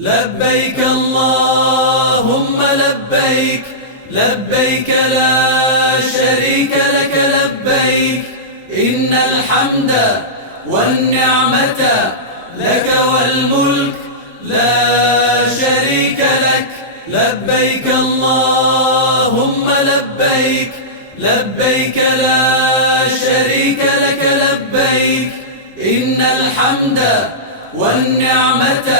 لبيك اللهم لبيك، لبيك لا شريك لك لبيك، إن الحمد والنعمة لك والملك لا شريك لك. لبيك اللهم لبيك، لبيك لا شريك لك لبيك، إن الحمد والنعمة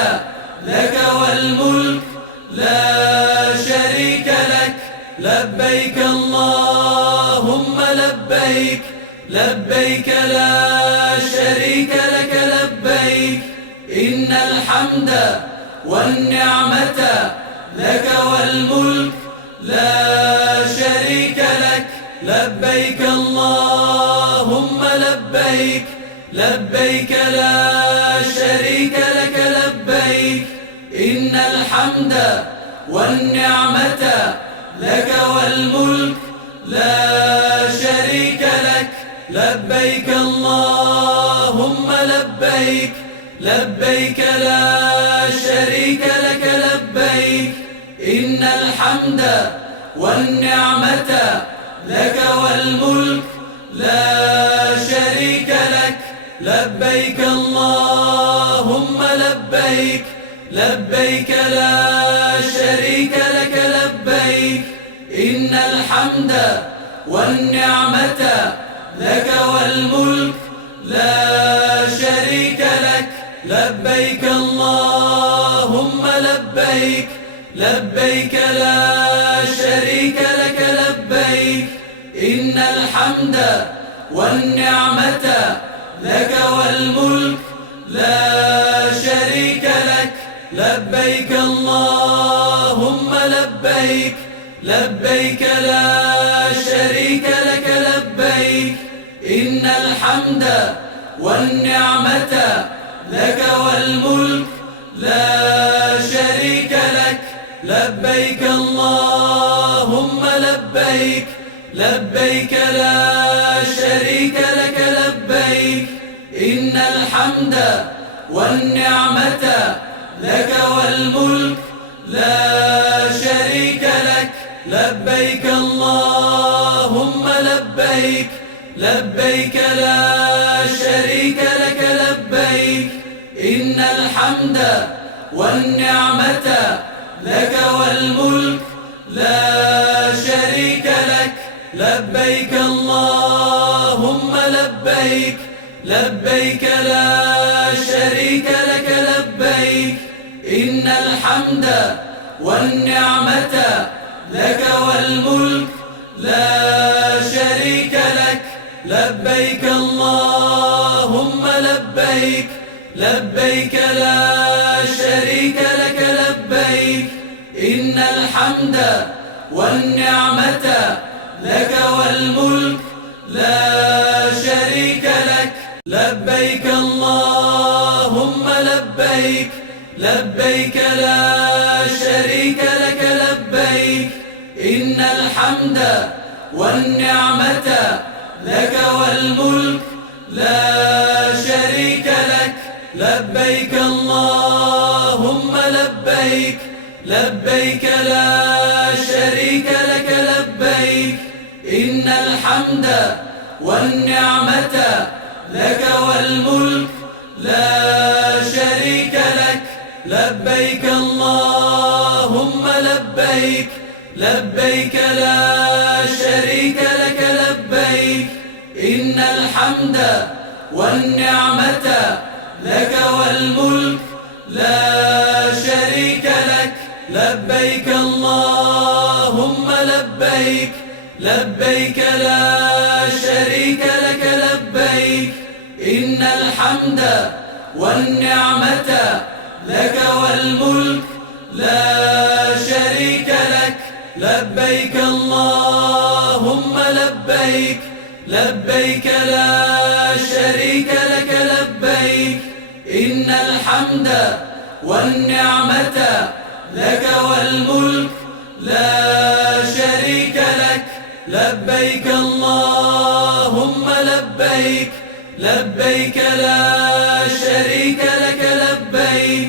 لك والملك لا شريك لك. لبيك اللهم لبيك، لبيك لا شريك لك لبيك، إن الحمد والنعمة لك والملك لا شريك لك. لبيك اللهم لبيك، لبيك لا شريك لك لبيك، إن الحمد والنعمة لك والملك لا شريك لك. لبيك اللهم لبيك، لبيك لا شريك لك لبيك، إن الحمد والنعمة لك والملك لا شريك لك. لبيك اللهم لبيك، لبيك لا شريك لك لبيك، إن الحمد والنعمة لك والملك لا شريك لك. لبيك اللهم لبيك، لبيك لا شريك لك لبيك، إن الحمد والنعمة لك والملك لا شريك لك. لبيك اللهم لبيك، لبيك لا شريك لك لبيك، إن الحمد والنعمة لك والملك لا شريك لك. لبيك اللهم لبيك، لبيك لا شريك لك لبيك، إن الحمد والنعمة لك والملك لا شريك لك. لبيك اللهم لبيك، لبيك لا شريك لك لبيك، إن الحمد والنعمة لك والملك لا شريك لك. لبيك اللهم لبيك، لبيك لا شريك لك لبيك، إن الحمد والنعمة لك والملك لا شريك لك. لبيك اللهم لبيك، لبيك لا شريك لك لبيك، إن الحمد والنعمة لك والملك لا شريك لك. لبيك اللهم لبيك، لبيك لا شريك لك لبيك، إن الحمد والنعمة لك والملك لا شريك لك. لبيك اللهم لبيك، لبيك لا شريك لك لبيك، إن الحمد والنعمة لك والملك لا شريك لك. لبيك اللهم لبيك، لبيك لا شريك لك لبيك، إن الحمد والنعمة لك والملك لا شريك لك. لبيك اللهم لبيك، لبيك لا شريك لك لبيك، إن الحمد والنعمة لك والملك لا شريك لك. لبيك اللهم لبيك، لبيك لا شريك لك لبيك، إن الحمد والنعمة لك والملك لا شريك لك. لبيك اللهم لبيك، لبيك لا شريك لك لبيك،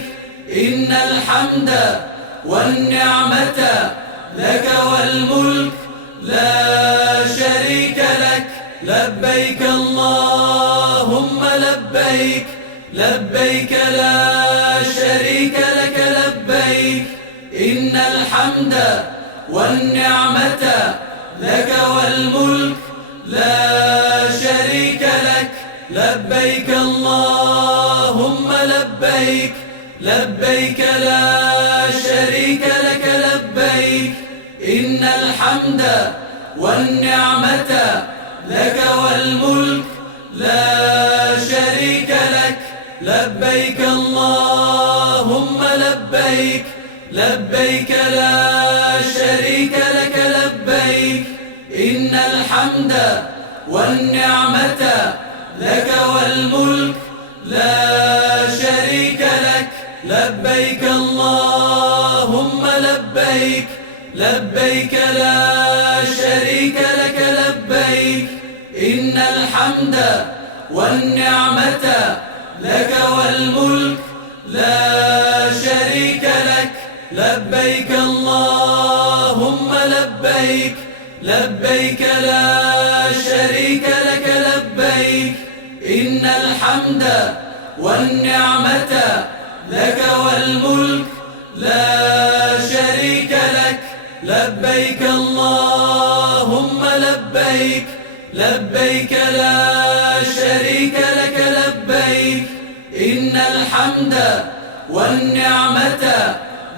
إن الحمد الحمد والنعمة لك والملك لا شريك لك. لبيك اللهم لبيك، لبيك لا شريك لك لبيك، إن الحمد والنعمة لك والملك لا شريك لك. لبيك اللهم لبيك، لبيك لا شريك لك لبيك، إن الحمد والنعمة لك والملك لا شريك لك. لبيك اللهم لبيك، لبيك لا شريك لك لبيك، إن الحمد والنعمة لك والملك لا شريك لك. لبيك اللهم لبيك، لبيك لا شريك لك لبيك، إن الحمد والنعمة لك والملك لا شريك لك. لبيك اللهم لبيك، لبيك لا شريك لك لبيك، إن الحمد والنعمة لك والملك لا شريك لك. لبيك اللهم لبيك، لبيك لا شريك لك لبيك، إن الحمد والنعمة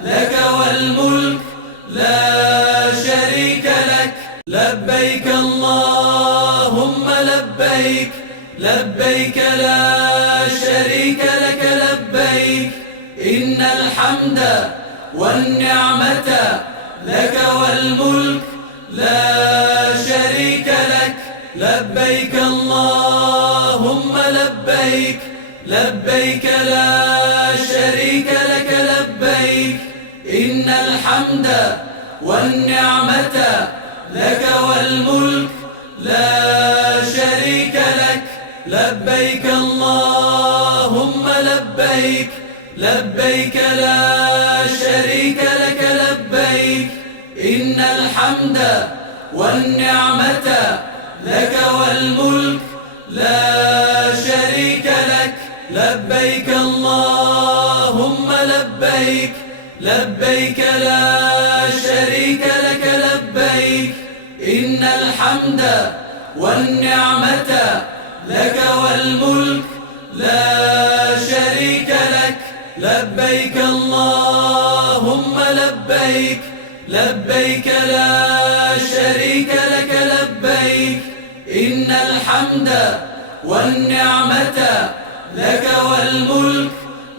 لك والملك لا شريك لك. لبيك اللهم لبيك، لبيك لا شريك لك لبيك، إن الحمد والنعمة لك والملك لا شريك لك. لبيك اللهم لبيك، لبيك لا شريك لك لبيك، إن الحمد والنعمة لك والملك لا شريك لك. لبيك اللهم لبيك، لبيك لا شريك لك لبيك، إن الحمد والنعمة لك والملك لا شريك لك. لبيك اللهم لبيك، لبيك لا شريك لك لبيك، إن الحمد والنعمة لك والملك لا شريك لك. لبيك اللهم لبيك، لبيك لا شريك لك لبيك، إن الحمد والنعمة لك والملك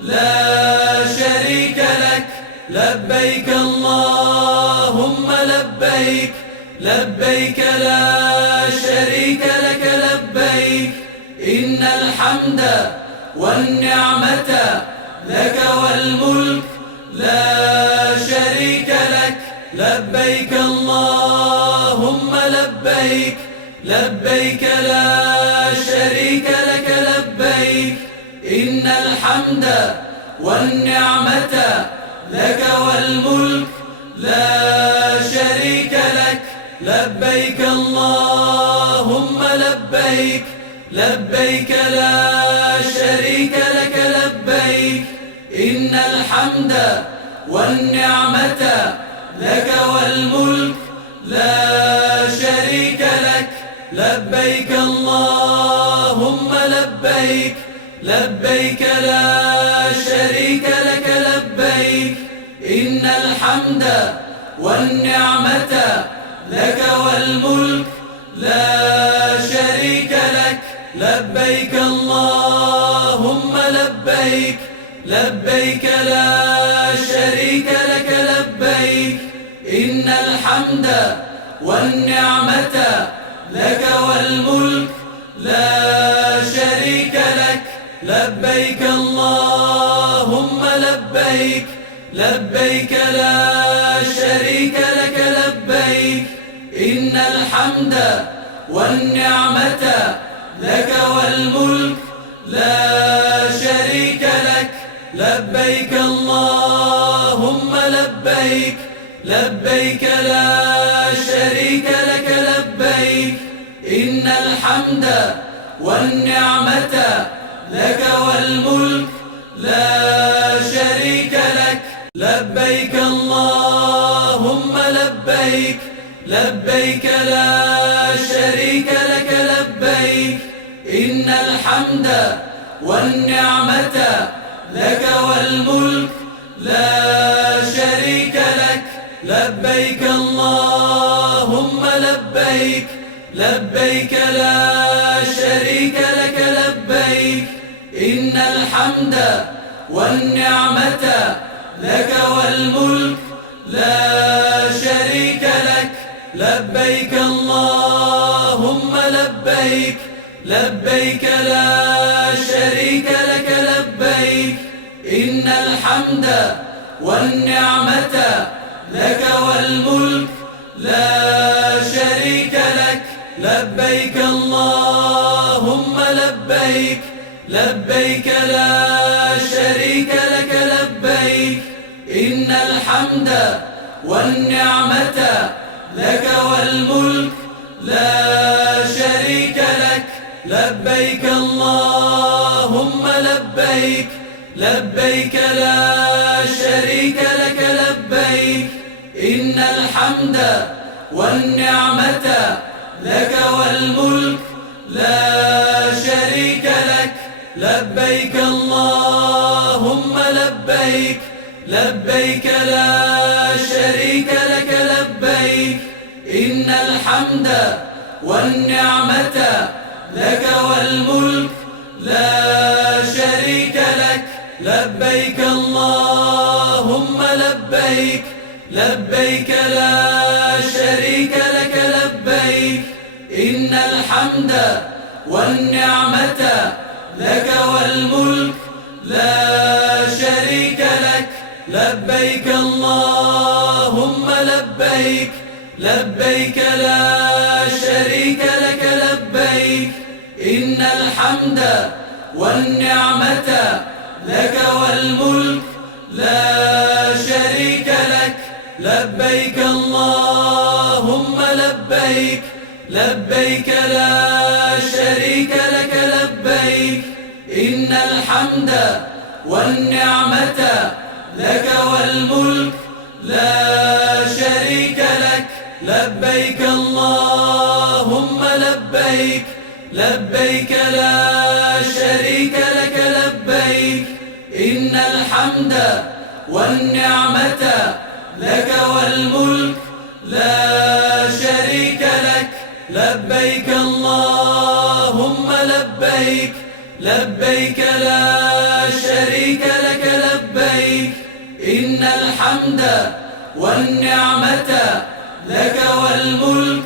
لا شريك لك. لبيك اللهم لبيك، لبيك لا شريك لك لبيك، إن الحمد والنعمة لك والملك لا شريك لك. لبيك اللهم لبيك، لبيك لا شريك لك لبيك، إن الحمد والنعمة لك والملك لا شريك لك. لبيك اللهم لبيك، لبيك لا شريك لك لبيك، إن الحمد والنعمة لك والملك لا شريك لك. لبيك اللهم لبيك، لبيك لا شريك لك لبيك، إن الحمد والنعمة لك والملك لا شريك لك. لبيك اللهم لبيك، لبيك لا شريك لك لبيك، إن الحمد والنعمة لك والملك لا شريك لك. لبيك اللهم لبيك، لبيك لا شريك لك لبيك، إن الحمد والنعمة لك والملك لا شريك لك. لبيك اللهم لبيك لبيك لا شريك لك لبيك إن الحمد والنعمة لك والملك لا شريك لك لبيك اللهم لبيك لبيك لا شريك لك لبيك إن الحمد والنعمة لك والملك لا شريك لك لبيك اللهم لبيك لبيك لا شريك لك لبيك إن الحمد والنعمة لك والملك لا شريك لك لبيك اللهم لبيك لبيك لا شريك لك لبيك إن الحمد والنعمة لك والملك لا شريك لك لبيك اللهم لبيك لبيك لا شريك لك لبيك إن الحمد والنعمة لك والملك لا شريك لك لبيك اللهم لبيك لبيك لا شريك لك لبيك إن الحمد والنعمة لك والملك لا شريك لك لبيك اللهم لبيك لبيك لا شريك لك لبيك إن الحمد والنعمة لك والملك لا شريك لك لبيك اللهم لبيك لبيك لا شريك لك لبيك إن الحمد والنعمة لك والملك لا شريك لك لبيك اللهم لبيك لبيك لا شريك لك لبيك إن الحمد والنعمة لك والملك لا شريك لك لبيك اللهم لبيك لبيك لا شريك لك لبيك إن الحمد والنعمة لك والملك لا شريك لك لبيك اللهم لبيك لبيك لا شريك لك لبيك إن الحمد والنعمة لك والملك لا شريك لك لبيك اللهم لبيك لبيك لا شريك لك لبيك إن الحمد والنعمة لك والملك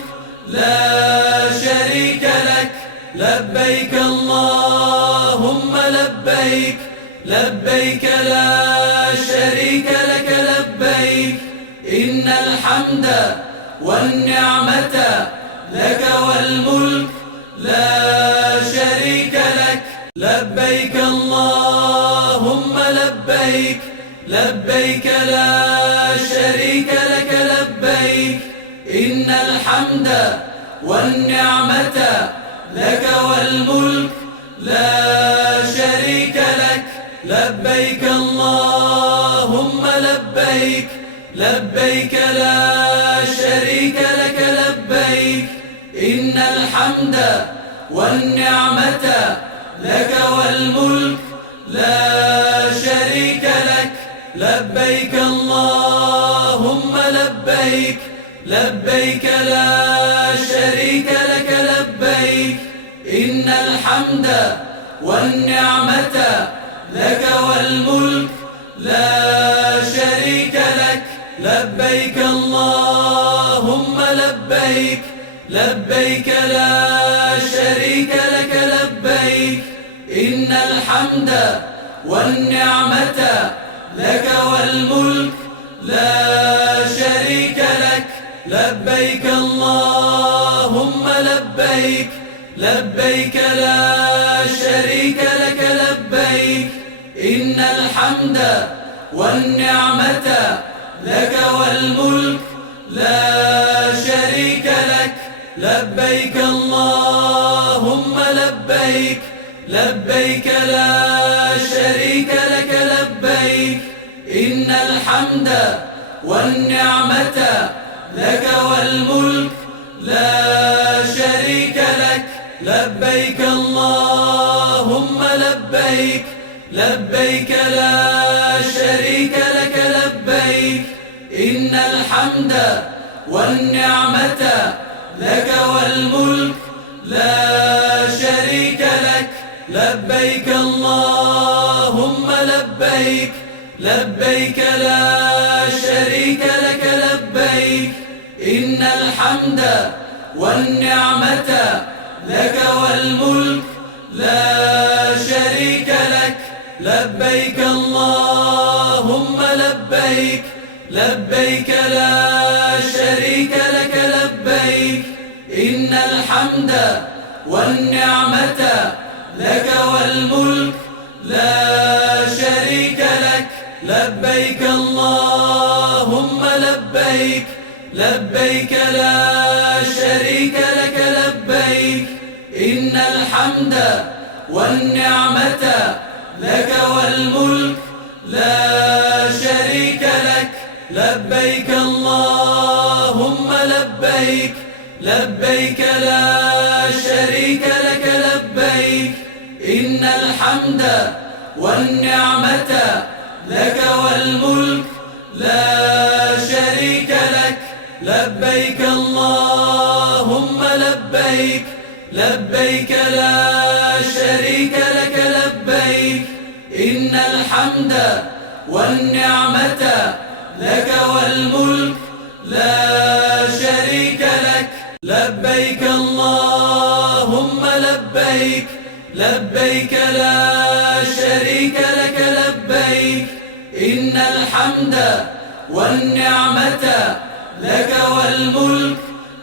لا شريك لك لبيك اللهم لبيك لبيك لا شريك لك لبيك إن الحمد والنعمة لك والملك لا شريك لك لبيك اللهم لبيك لبيك لا شريك لك لبيك إن الحمد والنعمة لك والملك لا شريك لك لبيك اللهم لبيك لبيك لا شريك لك لبيك إن الحمد والنعمة لك والملك لا شريك لك لبيك اللهم لبيك لبيك لا شريك لك لبيك إن الحمد والنعمة لك والملك لا شريك لك لبيك اللهم لبيك لبيك لا شريك لك لبيك إن الحمد والنعمة لك والملك لا شريك لك لبيك اللهم لبيك لبيك لا شريك لك لبيك إن الحمد والنعمة والملك لا شريك لك. لبيك اللهم لبيك، لبيك لا شريك لك لبيك. إن الحمد والنعمة لك والملك لا شريك لك. لبيك اللهم لبيك، لبيك لا شريك لك لبيك. إن الحمد والنعمة لك والملك لا شريك لك. لبيك اللهم لبيك، لبيك لا شريك لك لبيك. إن الحمد والنعمة لك والملك لا شريك لك. لبيك اللهم لبيك، لبيك لا شريك لك لبيك. إن الحمد والنعمة لك والملك لا شريك لك. لبيك اللهم لبيك، لبيك لا شريك لك لبيك. إن الحمد والنعمة لك والملك لا شريك لك. لبيك اللهم لبيك، لبيك لا شريك لك لبيك. إن الحمد والنعمة لك والملك لا شريك لك. لبيك اللهم لبيك، لبيك لا شريك لك لبيك. إن الحمد والنعمة لك والملك لا شريك لك. لبيك اللهم لبيك، لبيك لا شريك لك لبيك. إن الحمد والنعمة لك والملك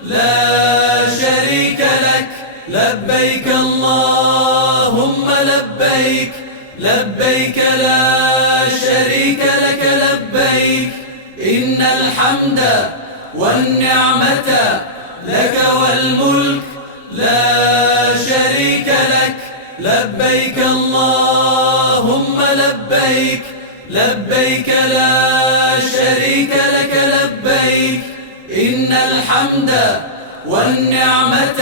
لا شريك لك. لبيك اللهم لبيك، لبيك لا شريك لك لبيك. إن الحمد والنعمة لك والملك لا شريك لك. لبيك اللهم لبيك، لبيك لا شريك لك لبيك. إن الحمد والنعمة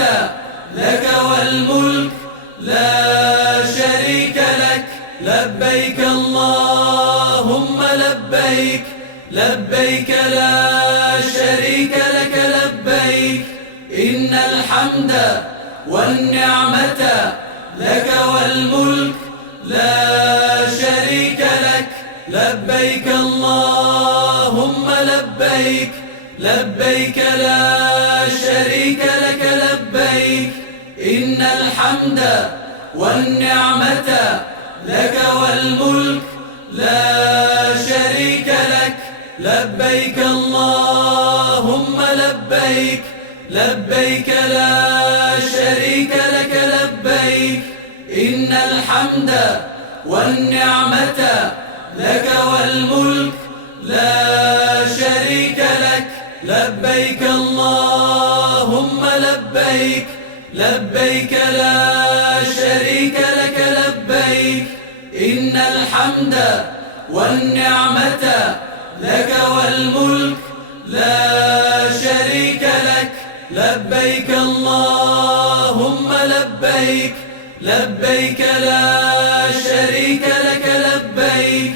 لك والملك لا شريك لك. لبيك اللهم لبيك، لبيك لا شريك لك لبيك. إن الحمد والنعمة لك والملك لا شريك لك. لبيك اللهم لبيك، لبيك لا شريك لك لبيك. إن الحمد والنعمة لك والملك لا شريك لك. لبيك اللهم لبيك، لبيك لا شريك لك لبيك. إن الحمد والنعمة لك والملك لا شريك لك. لبيك اللهم لبيك، لبيك لا شريك لك لبيك. إن الحمد والنعمة لك والملك لا شريك لك. لبيك اللهم لبيك، لبيك لا شريك لك لبيك.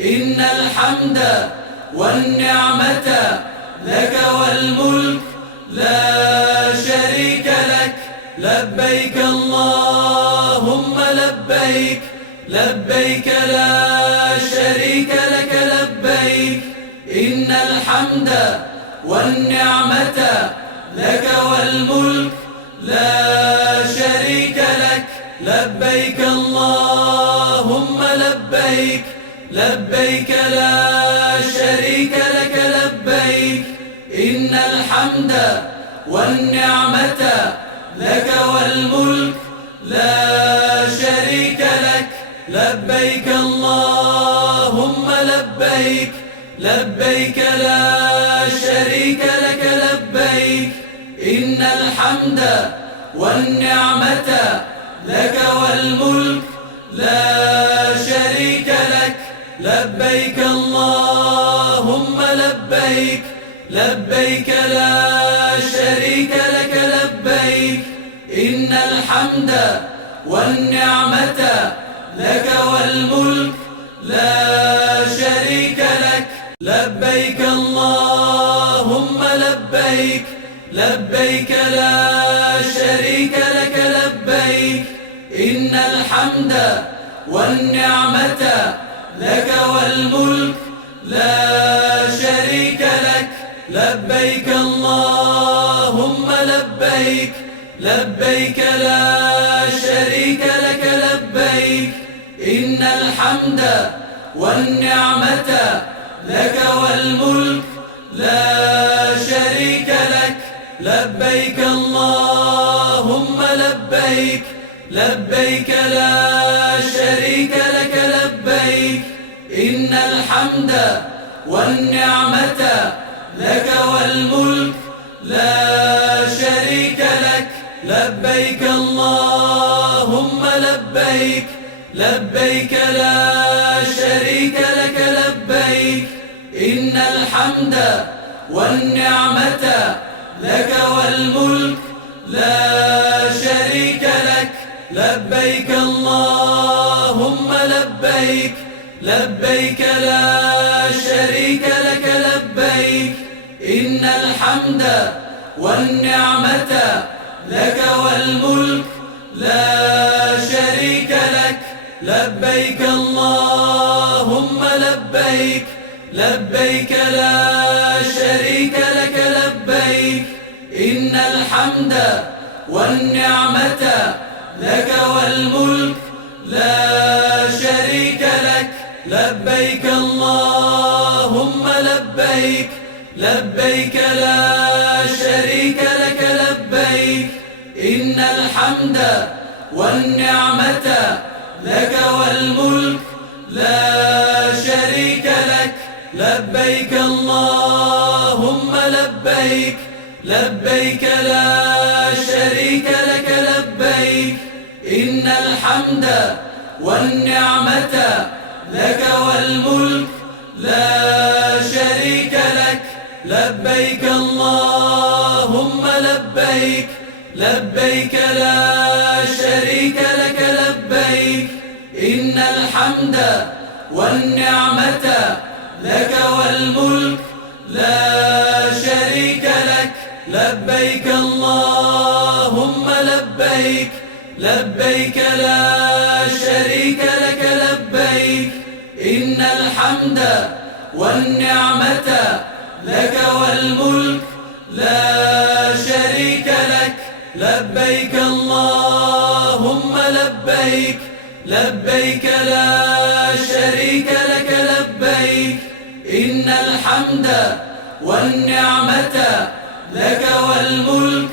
إن الحمد والنعمة لك والملك لا شريك لك. لبيك اللهم لبيك، لبيك لا شريك لك لبيك. إن الحمد والنعمة لك والملك لا شريك لك. لبيك اللهم لبيك، لبيك لا شريك لك لبيك. إن الحمد والنعمة لك والملك لا شريك لك. لبيك اللهم لبيك، لبيك لبيك لا شريك لك لبيك إن الحمد والنعمة لك والملك لا شريك لك لبيك اللهم لبيك لبيك لا شريك لك لبيك إن الحمد والنعمة لك والملك لا شريك لك لبيك اللهم لبيك لبيك لا شريك لك لبيك إن الحمد والنعمة لك والملك لا شريك لك لبيك اللهم لبيك لبيك لا شريك لك لبيك إن الحمد والنعمة لك والملك لا شريك لك لبيك اللهم لبيك لبيك لا شريك لك لبيك إن الحمد والنعمة لك والملك لا شريك لك لبيك اللهم لبيك لبيك لا شريك لك لبيك إن الحمد والنعمة لك والملك لا شريك لك لبيك اللهم لبيك لبيك لا شريك لك لبيك إن الحمد والنعمة لك والملك لا شريك لك لبيك اللهم لبيك لبيك لا شريك لك لبيك إن الحمد والنعمة لك والملك لا شريك لك لبيك اللهم لبيك لبيك لا شريك لك لبيك إن الحمد والنعمة لك والملك لا شريك لك لبيك اللهم لبيك لبيك لا شريك لك لبيك إن الحمد والنعمة لك والملك لا شريك لك لبيك اللهم لبيك لبيك لا شريك لك لبيك إن الحمد والنعمة لك والملك لا شريك لك لبيك اللهم لبيك لبيك لا شريك لك لبيك إن الحمد والنعمة لك والملك لا شريك لك لبيك اللهم لبيك لبيك لا شريك لك لبيك إن الحمد والنعمة لك والملك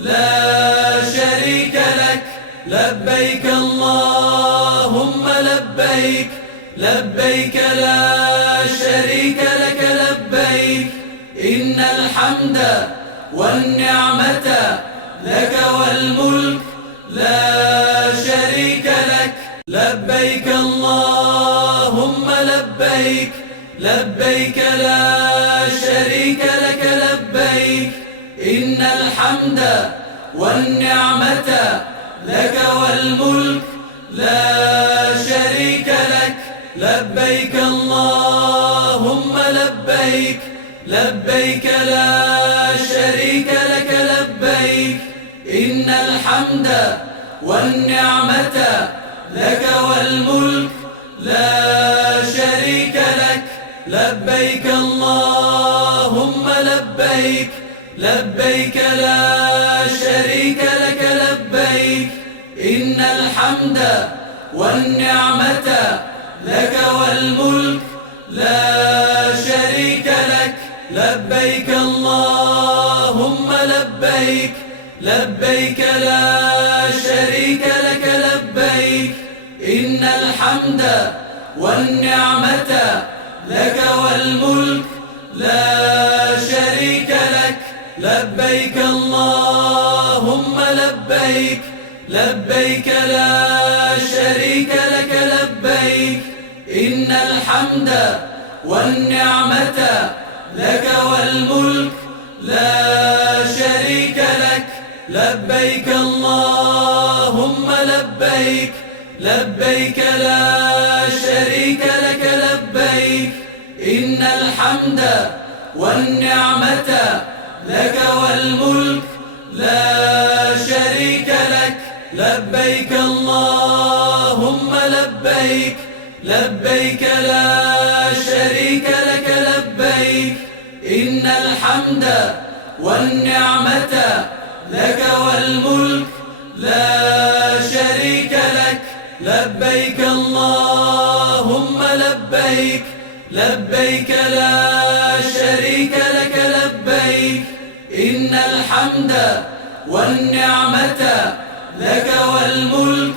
لا شريك لك لبيك اللهم لبيك لبيك لا شريك لك لبيك إن الحمد والنعمة لك والملك لا شريك لك لبيك اللهم لبيك لبيك لا شريك لك لبيك إن الحمد والنعمة لك والملك لا شريك لك لبيك اللهم لبيك لبيك لا شريك لك لبيك إن الحمد والنعمة لك والملك لا شريك لك لبيك اللهم لبيك لبيك لا شريك لك لبيك إن الحمد والنعمة لك والملك لا شريك لك لبيك اللهم لبيك لبيك لا شريك لك لبيك إن الحمد والنعمة لك والملك لا شريك لك. لبيك اللهم لبيك، لبيك لا شريك لك لبيك. إن الحمد والنعمة لك والملك لا شريك لك. لبيك اللهم لبيك، لبيك لا شريك لك لبيك. إن الحمد والنعمة لك والملك لا شريك لك. لبيك اللهم لبيك، لبيك لا شريك لك لبيك. إن الحمد والنعمة لك والملك لا شريك لك. لبيك اللهم لبيك، لبيك لا شريك لك لبيك. إن الحمد والنعمة لك والملك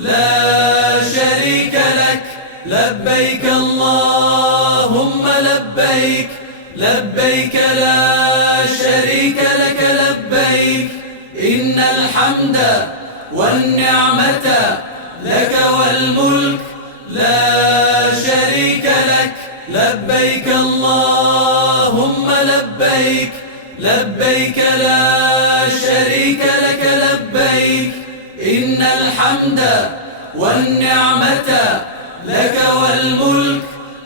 لا شريك لك. لبيك اللهم لبيك، لبيك لا شريك لك لبيك. إن الحمد والنعمة لك والملك لا شريك لك. لبيك اللهم لبيك، لبيك لا شريك لك لبيك. إن الحمد والنعمة لك والملك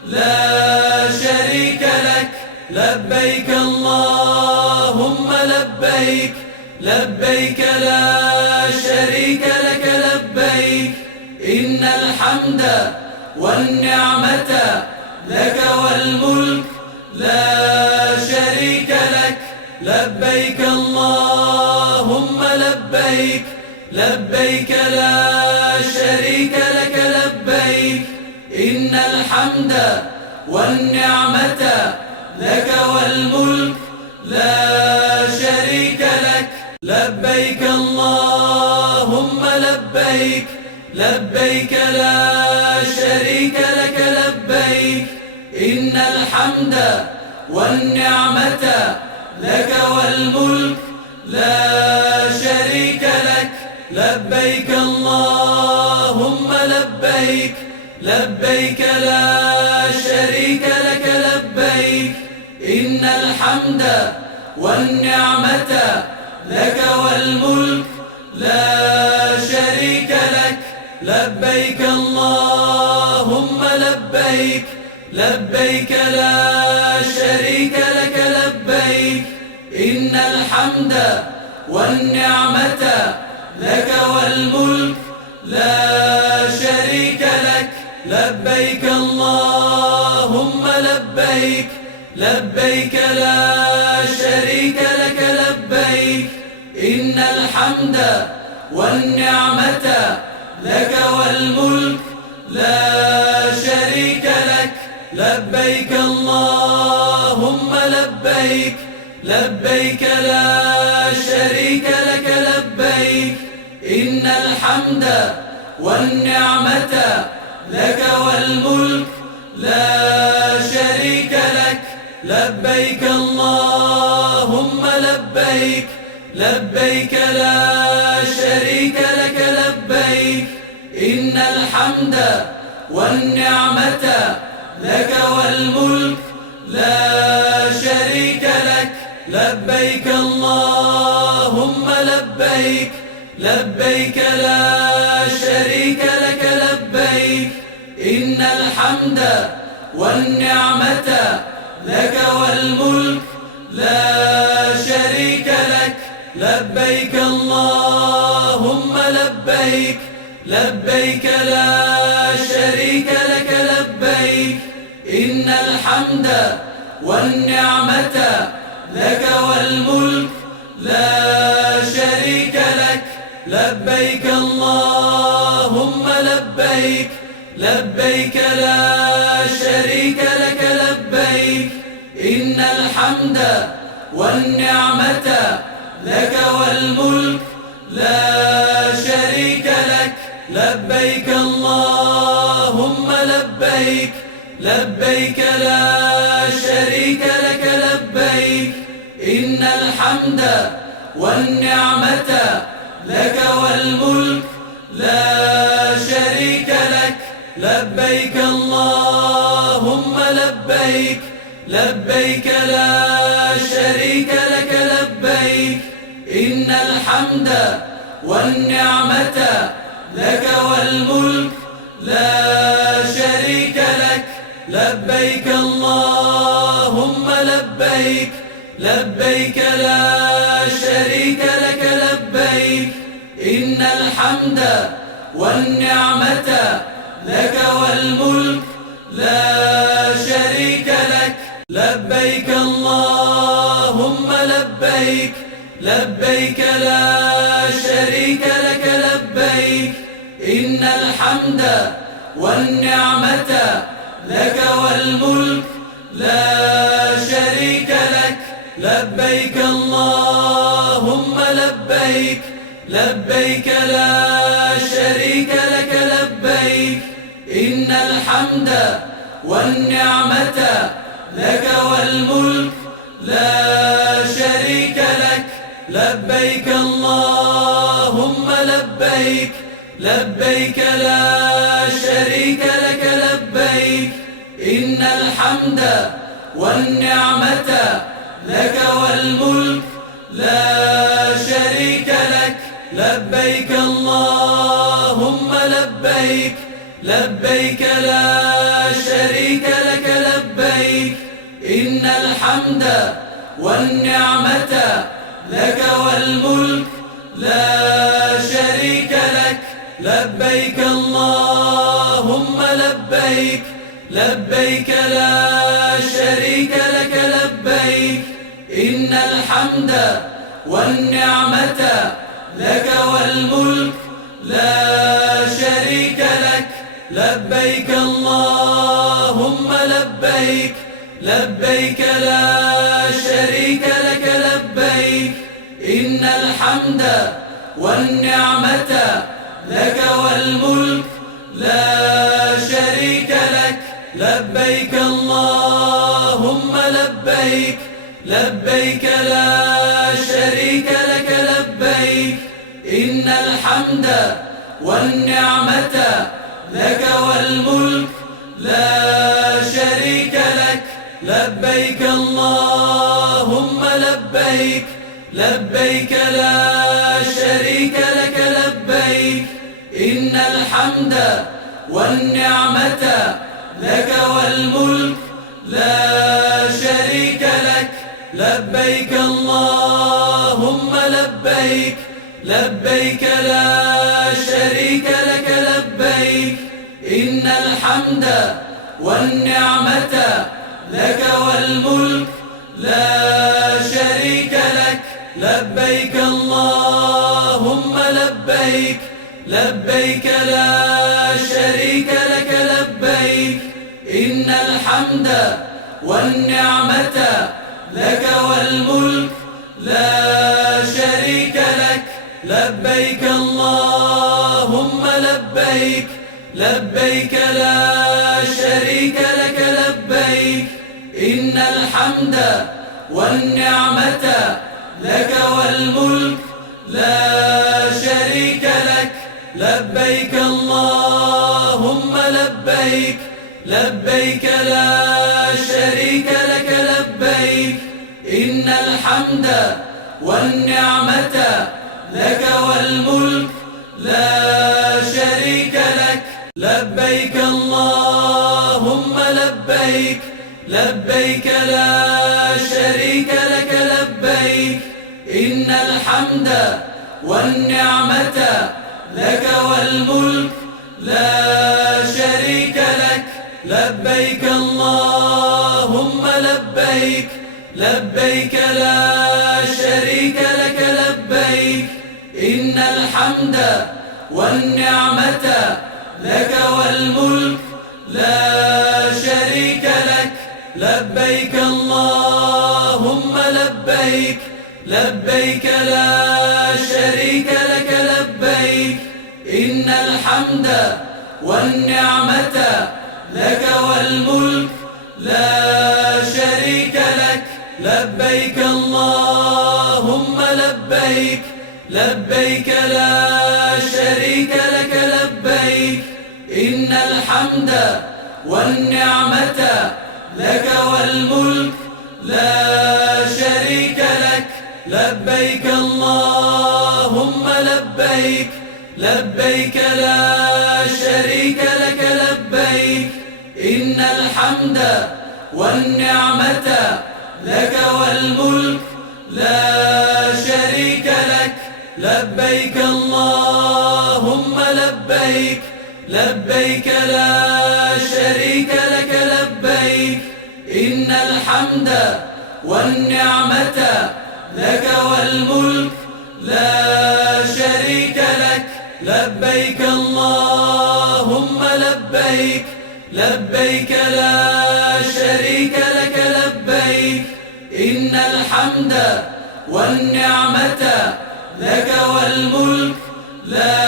لا شريك لك. لبيك اللهم لبيك، لبيك لا شريك لك لبيك. إن الحمد والنعمة لك والملك لا شريك لك. لبيك اللهم لبيك، لبيك لا شريك لك لبيك. إن الحمد والنعمة لك والملك لا شريك لك. لبيك اللهم لبيك، لبيك لا شريك لك لبيك. إن الحمد والنعمة لك والملك لا شريك لك. لبيك اللهم لبيك، لبيك لا شريك لك لبيك. إن الحمد والنعمة لك والملك لا شريك لك. لبيك اللهم لبيك، لبيك لا شريك لك لبيك. إن الحمد والنعمة لك والملك لا شريك لك. لبيك اللهم لبيك، لبيك لا شريك لك لبيك. إن الحمد والنعمة لك والملك لا شريك لك. لبيك اللهم لبيك، لبيك لا شريك لك لبيك. إن الحمد والنعمة لك والملك لا شريك لك. لبيك اللهم لبيك، لبيك لا شريك لك لبيك. إن الحمد والنعمة لك والملك لا شريك لك. لبيك اللهم لبيك، لبيك لا شريك لك لبيك. إن الحمد والنعمة لك والملك لا شريك لك. لبيك اللهم لبيك، لبيك لا شريك لك لبيك. إن الحمد والنعمة لك والملك لا شريك لك. لبيك اللهم لبيك، لبيك لا شريك لك لبيك. إن الحمد والنعمة لك والملك لا شريك لك. لبيك اللهم لبيك، لبيك لا شريك لك لبيك إن الحمد والنعمة لك والملك لا شريك لك لبيك اللهم لبيك لبيك لا شريك لك لبيك إن الحمد والنعمة لك والملك لا شريك لك لبيك اللهم لبيك لبيك لا شريك لك لبيك إن الحمد والنعمة لك والملك لا شريك لك لبيك اللهم لبيك لبيك لا شريك لك لبيك إن الحمد والنعمة لك والملك لا شريك لك لبيك اللهم لبيك لبيك لا شريك لك لبيك إن الحمد والنعمة لك والملك لا شريك لك لبيك اللهم لبيك لبيك لا شريك لك لبيك إن الحمد والنعمة لك والملك لا شريك لك لبيك اللهم لبيك لبيك لا شريك لك لبيك إن الحمد والنعمة لك والملك لا شريك لك لبيك اللهم لبيك لبيك لا شريك لك لبيك إن الحمد والنعمة لك والملك لا شريك لك لبيك اللهم لبيك لبيك لا شريك لك لبيك إن الحمد والنعمة لك والملك لا شريك لك لبيك اللهم لبيك لبيك لا شريك لك لبيك إن الحمد والنعمة لك والملك لا شريك لك لبيك اللهم لبيك لبيك لا شريك لك لبيك إن الحمد والنعمة لك والملك لا شريك لك لبيك اللهم لبيك لبيك لا شريك لك لبيك إن الحمد والنعمة لك والملك لا شريك لك لبيك اللهم لبيك لبيك لا شريك لك لبيك إن الحمد والنعمة لك والملك لا شريك لك لبيك اللهم لبيك لبيك لا شريك لك لبيك إن الحمد والنعمة لك والملك لا شريك لك لبيك اللهم لبيك لبيك لا شريك لك لبيك إن الحمد والنعمة لك والملك لا شريك لك لبيك اللهم لبيك لبيك لا شريك لك لبيك إن الحمد والنعمة لك والملك لا شريك لك لبيك اللهم لبيك لبيك لا شريك لك لبيك إن الحمد والنعمة لك والملك لا شريك لك لبيك اللهم لبيك لبيك لا شريك لك لبيك إن الحمد والنعمة لك والملك لا شريك لك. لبيك اللهم لبيك، لبيك لا شريك لك لبيك، إن الحمد والنعمة لك والملك لا شريك لك. لبيك اللهم لبيك، لبيك لا شريك لك لبيك، إن الحمد والنعمة لك والملك لا شريك لك. لبيك اللهم لبيك، لبيك لا شريك لك لبيك، إن الحمد والنعمة لك والملك لا شريك لك. لبيك اللهم لبيك، لبيك لا شريك لك لبيك، إن الحمد والنعمة لك والملك لا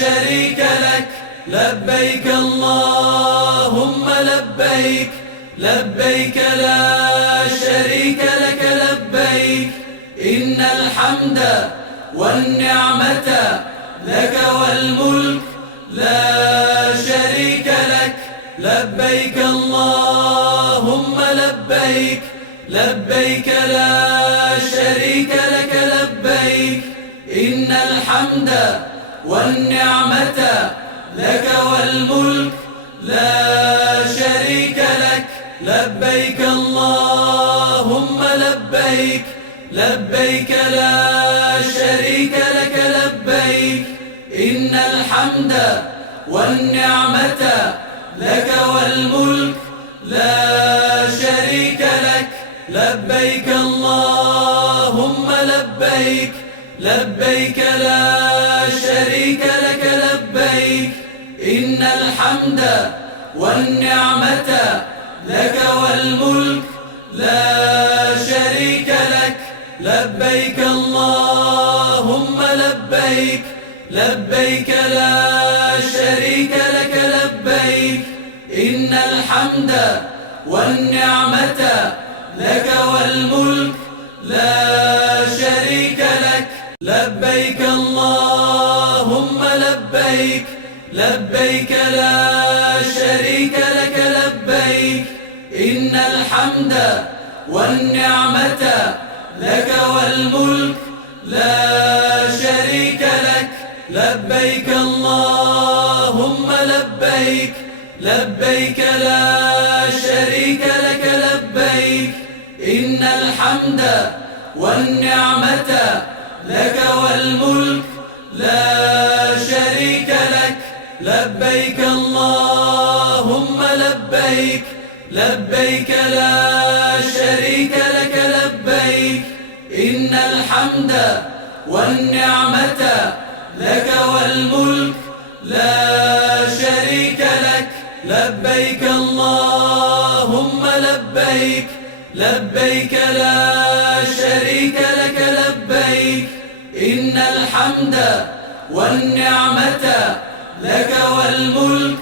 شريك لك. لبيك اللهم لبيك، لبيك لا شريك لك لبيك، إن الحمد والنعمة لك والملك لا شريك لك. لبيك اللهم لبيك، لبيك لا شريك لك لبيك، إن الحمد والنعمة لك والملك لا شريك لك. لبيك اللهم لبيك، لبيك لا شريك لك لبيك، إن الحمد والنعمة لك والملك لا شريك لك. لبيك اللهم لبيك، لبيك لا شريك لك لبيك، إن الحمد والنعمة لك والملك لا شريك لك. لبيك اللهم لبيك، لبيك لا شريك لك لبيك، إن الحمد والنعمة لك والملك لا شريك لك. لبيك اللهم لبيك، لبيك لا شريك لك لبيك، إن الحمد والنعمة لك والملك لا شريك لك. لبيك اللهم لبيك، لبيك لا شريك لك لبيك، إن الحمد والنعمة لك والملك لا شريك لك. لبيك اللهم لبيك، لبيك لا شريك لك لبيك، إن الحمد والنعمة لك والملك لا شريك لك. لبيك اللهم لبيك، لبيك لا شريك لك لبيك، إن الحمد والنعمة لك والملك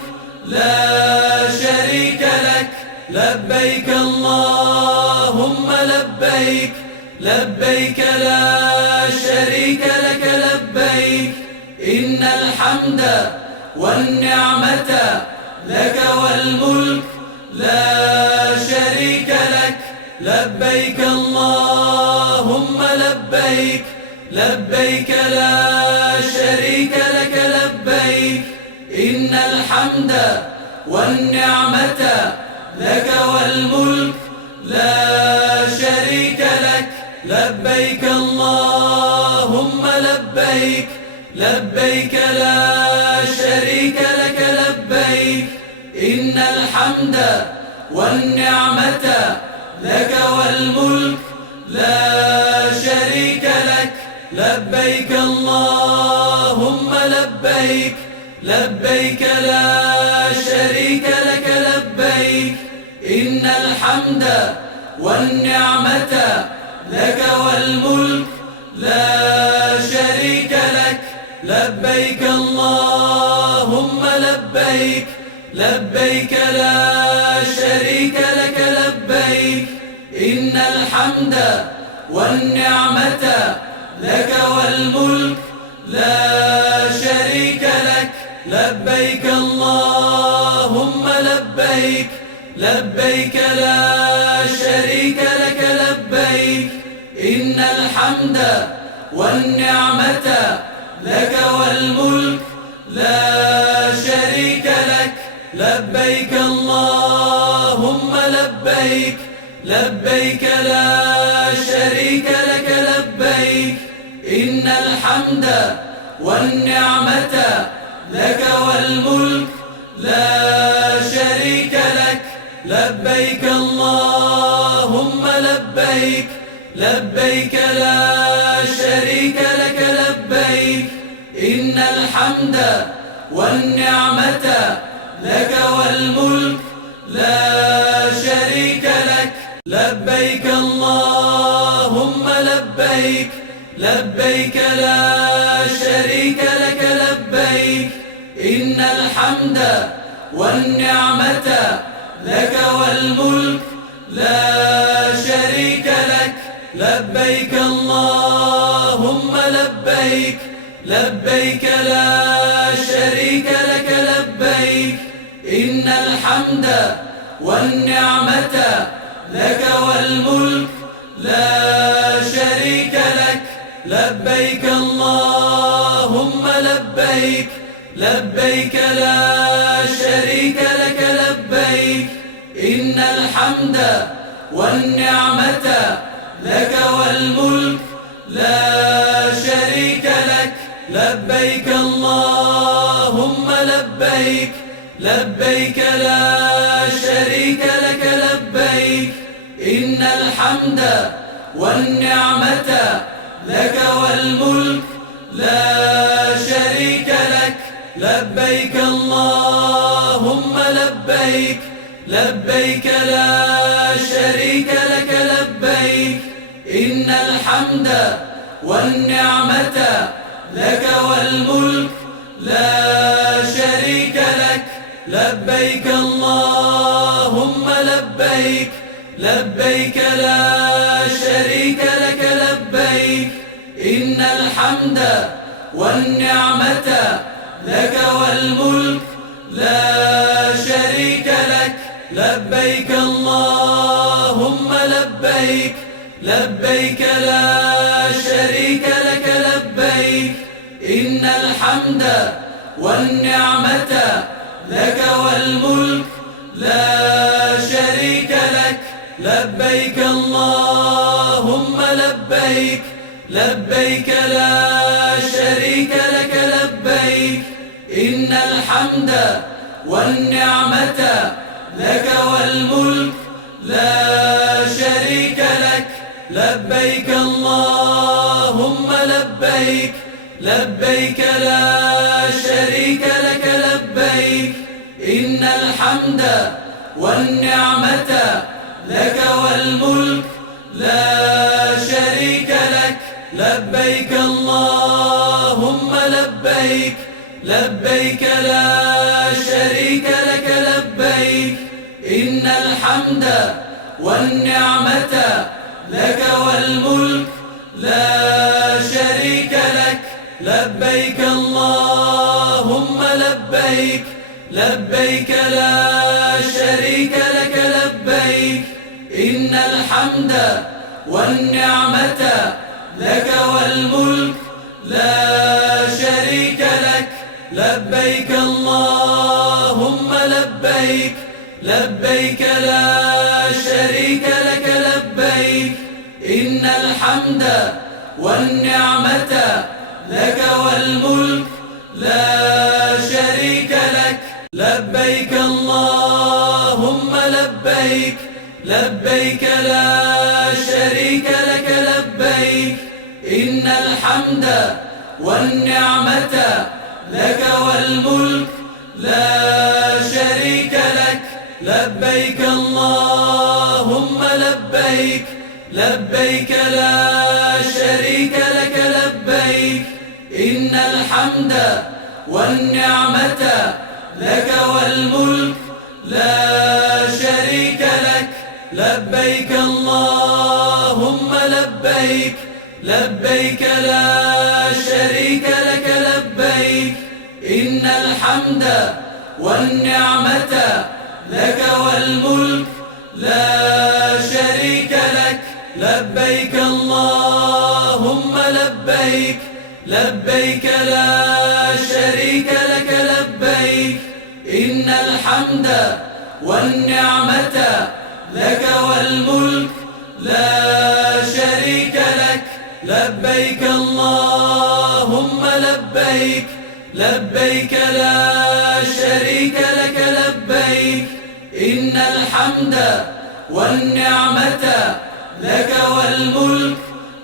لا شريك لك. لبيك اللهم لبيك، لبيك لا شريك لك لبيك، إن الحمد والنعمة لك والملك لا شريك لك. لبيك اللهم لبيك، لبيك لا شريك لك لبيك، إن الحمد والنعمة لك والملك لا شريك لك. لبيك اللهم لبيك، لبيك لا شريك لك لبيك، إن الحمد والنعمة لك والملك لا شريك لك. لبيك اللهم لبيك، لبيك لا شريك لك لبيك، إن الحمد والنعمة لك والملك لا شريك لك. لبيك اللهم لبيك، لبيك لا الحمد والنعمة لك والملك لا شريك لك. لبيك اللهم لبيك، لبيك لا شريك لك لبيك. إن الحمد والنعمة لك والملك لا شريك لك. لبيك اللهم لبيك، لبيك لا شريك لك لبيك. إن الحمد والنعمة لك والملك لا شريك لك. لبيك اللهم لبيك، لبيك لا شريك لك لبيك. إن الحمد والنعمة لك والملك لا شريك لك. لبيك اللهم لبيك، لبيك لا شريك لك لبيك. إن الحمد والنعمة لك والملك لا شريك لك. لبيك اللهم لبيك، لبيك لا شريك لك لبيك. إن الحمد والنعمة لك والملك لا شريك لك. لبيك اللهم لبيك، لبيك لا شريك لك لبيك. إن الحمد والنعمة لك والملك لا شريك لك. لبيك اللهم لبيك، لبيك لا شريك لك لبيك. إن الحمد والنعمة لك والملك لا شريك لك. لبيك اللهم لبيك، لبيك لا شريك لك لبيك. إن الحمد والنعمة لك والملك لا شريك لك. لبيك اللهم لبيك، لبيك لا شريك لك لبيك. إن الحمد والنعمة لك والملك لا شريك لك. لبيك اللهم لبيك، لبيك لا شريك لك لبيك. إن الحمد والنعمة لك والملك لا شريك لك. لبيك اللهم لبيك، لبيك لا شريك لك لبيك. إن الحمد والنعمة لك والملك لا شريك لك. لبيك اللهم لبيك، لبيك لا شريك لك لبيك. إن الحمد والنعمة لك والملك لا شريك لك. لبيك اللهم لبيك، لبيك لا شريك لك لبيك. إن الحمد والنعمة لك والملك لا شريك لك. لبيك اللهم لبيك، لبيك لا شريك لك لبيك. إن الحمد والنعمة لك والملك لا شريك لك. لبيك اللهم لبيك، لبيك لا شريك لك لبيك. إن الحمد والنعمة لك والملك لا شريك لك. لبيك اللهم لبيك، لبيك لا شريك لك لبيك. إن الحمد والنعمة لك والملك لا شريك لك. لبيك اللهم لبيك، لبيك لا شريك لك لبيك. إن الحمد والنعمة لك والملك لا شريك لك. لبيك اللهم لبيك لبيك لا شريك لك لبيك إن الحمد والنعمة لك والملك لا شريك لك لبيك اللهم لبيك لبيك لا شريك لك لبيك إن الحمد والنعمة لك والملك لا شريك لك لبيك اللهم لبيك لبيك لا شريك لك لبيك إن الحمد والنعمة لك والملك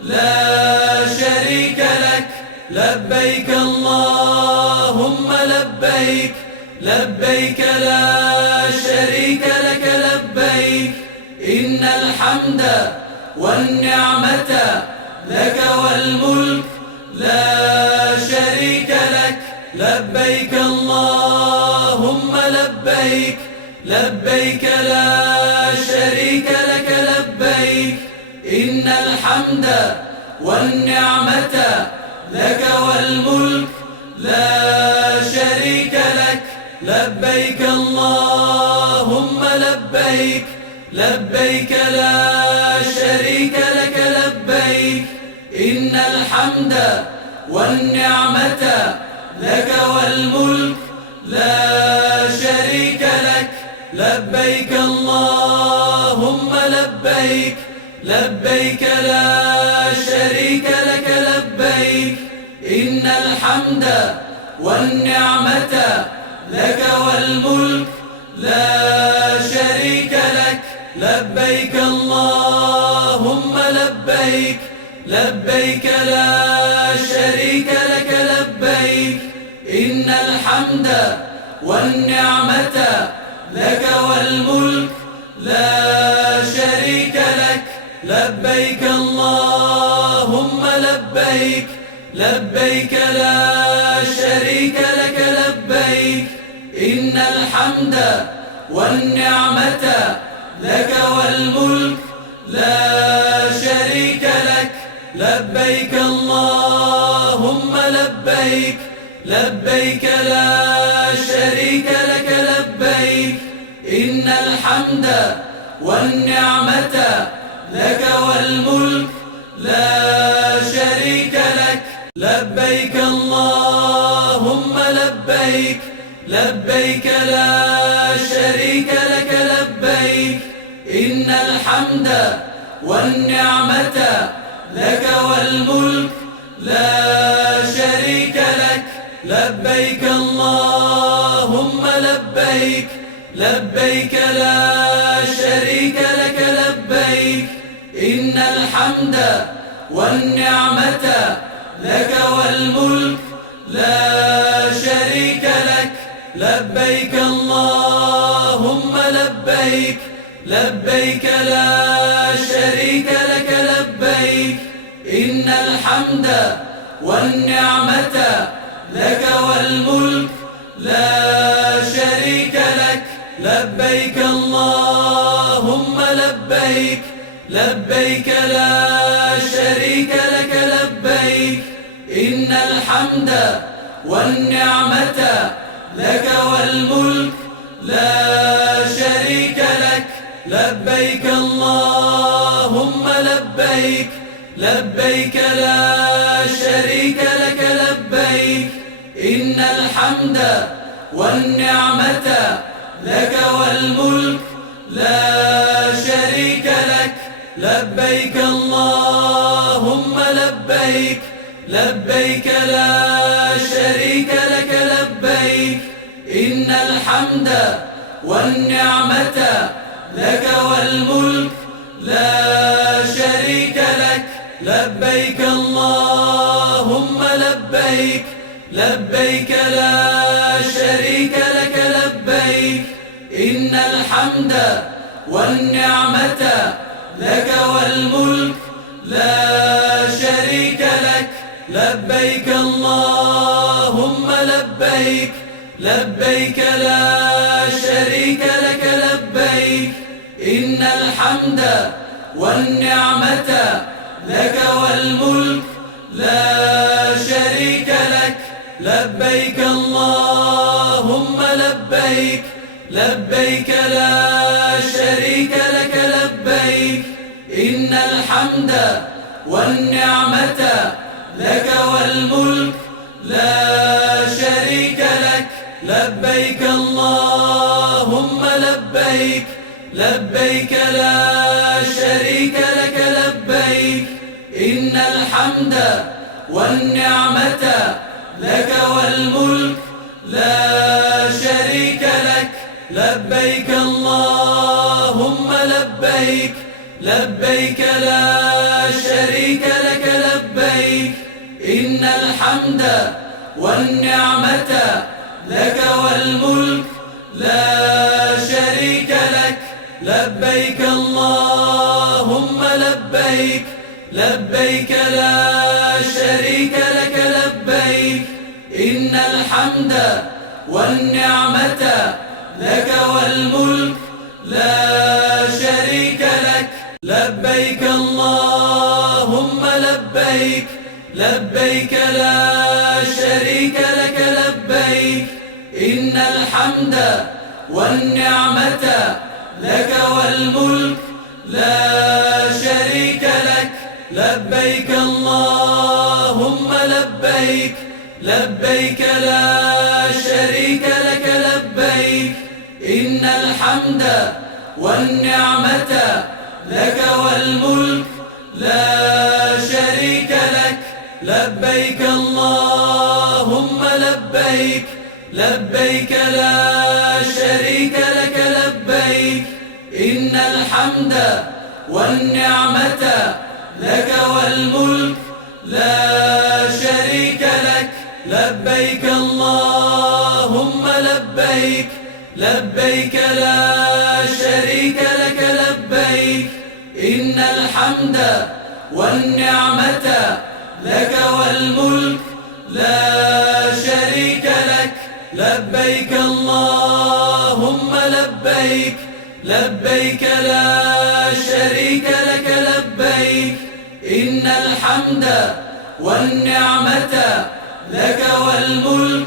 لا شريك لك لبيك اللهم لبيك لبيك لا شريك لك لبيك إن الحمد والنعمة لك والملك لا شريك لك لبيك اللهم لبيك لبيك لا شريك لك لبيك إن الحمد والنعمة لك والملك لا شريك لك لبيك اللهم لبيك لبيك لا شريك لك لبيك إن الحمد والنعمة لك والملك لا شريك لك لبيك اللهم لبيك لبيك لا شريك لك لبيك إن الحمد والنعمة لك والملك لا شريك لك لبيك اللهم لبيك لبيك لا شريك لك لبيك إن الحمد والنعمة لك والملك لا شريك لك لبيك اللهم لبيك لبيك لا شريك لك لبيك إن الحمد والنعمة لك والملك لا شريك لك لبيك اللهم لبيك لبيك لا شريك لك لبيك إن الحمد والنعمة لك والملك لا شريك لك لبيك اللهم لبيك لبيك لا شريك لك لبيك إن الحمد والنعمة لك والملك لا شريك لك لبيك اللهم لبيك لبيك لا شريك لك لبيك إن الحمد والنعمة لك والملك لا شريك لك لبيك اللهم لبيك لبيك لا شريك لك لبيك إن الحمد والنعمة لك والملك لا شريك لك لبيك اللهم لبيك لبيك لا شريك لك لبيك إن الحمد والنعمة لك والملك لا شريك لك لبيك اللهم لبيك لبيك لا شريك لك لبيك إن الحمد والنعمة لك والملك لا شريك لك لبيك اللهم لبيك لبيك لا شريك لك لبيك إن الحمد والنعمة لك والملك لا شريك لك لبيك اللهم لبيك لبيك لا شريك لك لبيك إن الحمد والنعمة لك والملك لا شريك لك لبيك اللهم لبيك لبيك لا شريك لك لبيك إن الحمد والنعمة لك والملك لا شريك لك. لبيك اللهم لبيك، لبيك لا شريك لك لبيك، إن الحمد والنعمة لك والملك لا شريك لك. لبيك اللهم لبيك، لبيك لا شريك لك لبيك، إن الحمد والنعمة لك والملك لا شريك لك. لبيك اللهم لبيك، لبيك لا شريك لك لبيك، إن الحمد والنعمة لك والملك لا شريك لك. لبيك اللهم لبيك، لبيك لا شريك لك لبيك، إن الحمد والنعمة لك والملك لا شريك لك. لبيك اللهم لبيك، لبيك لا شريك لك لبيك، إن الحمد والنعمة لك والملك لا شريك لك. لبيك اللهم لبيك، لبيك لا شريك لك لبيك، إن الحمد والنعمة لك والملك لا شريك لك. لبيك اللهم لبيك، لبيك لا شريك لك لبيك، إن الحمد والنعمة لك والملك لا شريك لك. لبيك اللهم لبيك، لبيك لا شريك لك لبيك، إن الحمد والنعمة لك والملك لا شريك لك. لبيك اللهم لبيك، لبيك لا شريك لك لبيك، إن الحمد والنعمة لك والملك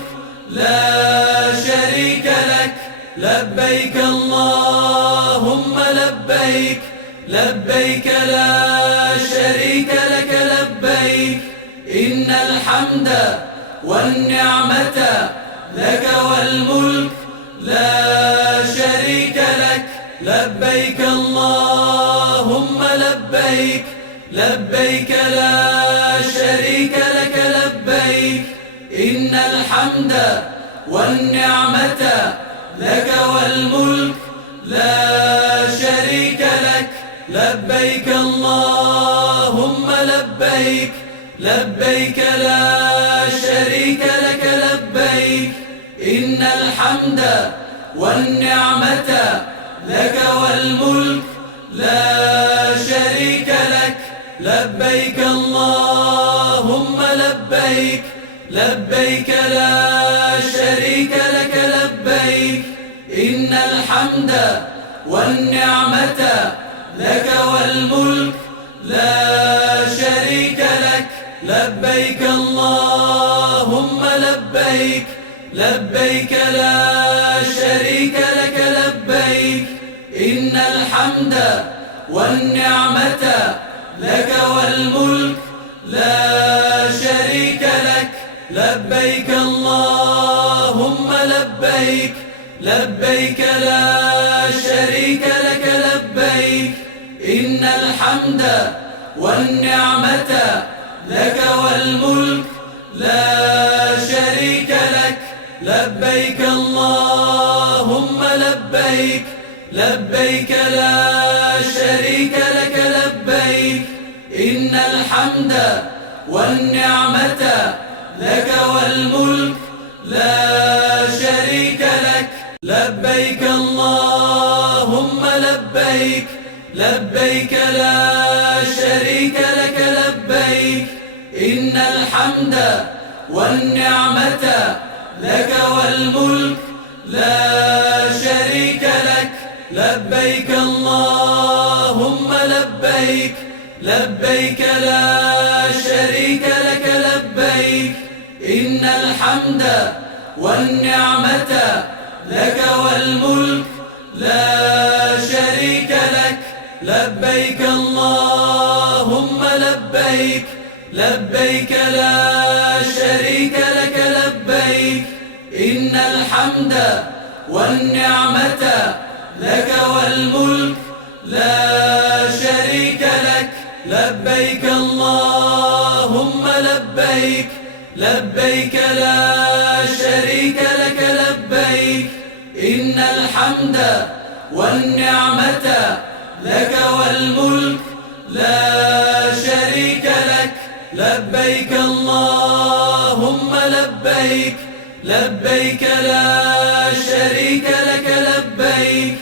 لا شريك لك. لبيك اللهم لبيك، لبيك لا شريك لك لبيك، إن الحمد والنعمة لك والملك لا شريك لك. لبيك اللهم لبيك، لبيك لا شريك لك لبيك، إن الحمد والنعمة لك والملك لا شريك لك. لبيك اللهم لبيك، لبيك لا شريك لك لبيك، إن الحمد والنعمة لك والملك لا شريك لك. لبيك اللهم لبيك، لبيك لا شريك لك لبيك، إن الحمد والنعمة لك والملك لا شريك لك. لبيك اللهم لبيك، لبيك لا شريك لك لبيك، إن الحمد والنعمة لك والملك لا شريك لك. لبيك اللهم لبيك، لبيك لا شريك لك لبيك، إن الحمد والنعمة لك والملك لا شريك لك. لبيك اللهم لبيك، لبيك لا شريك لك لبيك، إن الحمد والنعمة لك والملك لا شريك لك. لبيك اللهم لبيك، لبيك لا شريك لك لبيك، إن الحمد والنعمة لك والملك لا شريك لك. لبيك اللهم لبيك، لبيك لا شريك لك لبيك إن الحمد والنعمة لك والملك لا شريك لك لبيك اللهم لبيك لبيك لا شريك لك لبيك إن الحمد والنعمة لك والملك لا شريك لك لبيك اللهم لبيك لبيك لا شريك لك لبيك إن الحمد والنعمة لك والملك لا شريك لك لبيك اللهم لبيك لبيك لا شريك لك لبيك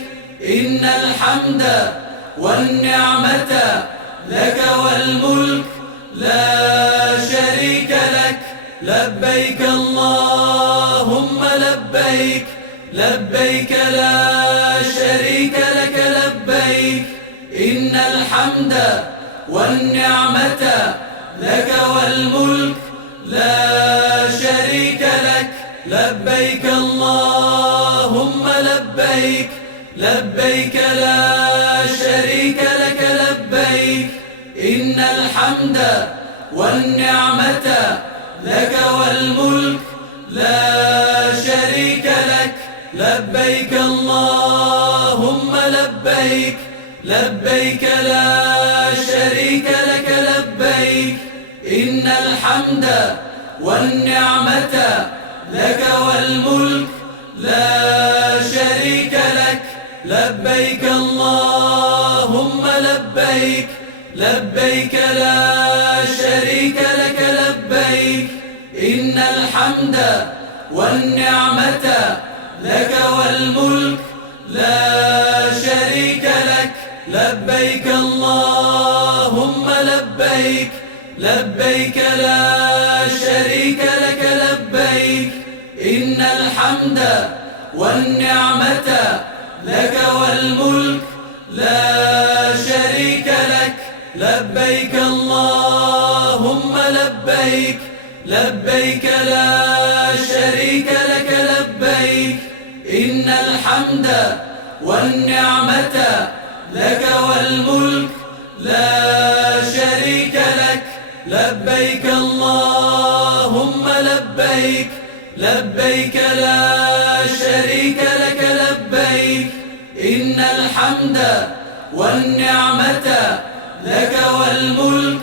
إن الحمد والنعمة لك والملك لا شريك لك لبيك اللهم لبيك لبيك لا شريك لك لبيك إن الحمد والنعمة لك والملك لا شريك لك لبيك اللهم لبيك لبيك لا شريك لك لبيك إن الحمد والنعمة لك والملك لا شريك لك لبيك اللهم لبيك لبيك لا شريك لك لبيك إن الحمد والنعمة لك والملك لا شريك لك لبيك اللهم لبيك لبيك لا شريك لك لبيك إن الحمد والنعمة لك والملك لا شريك لك لبيك اللهم لبيك لبيك لا شريك لك لبيك إن الحمد والنعمة لك والملك لا شريك لك لبيك اللهم لبيك لبيك لا شريك لك لبيك إن الحمد والنعمة لك والملك لا شريك لك لبيك اللهم لبيك لبيك لا شريك لك لبيك إن الحمد والنعمة لك والملك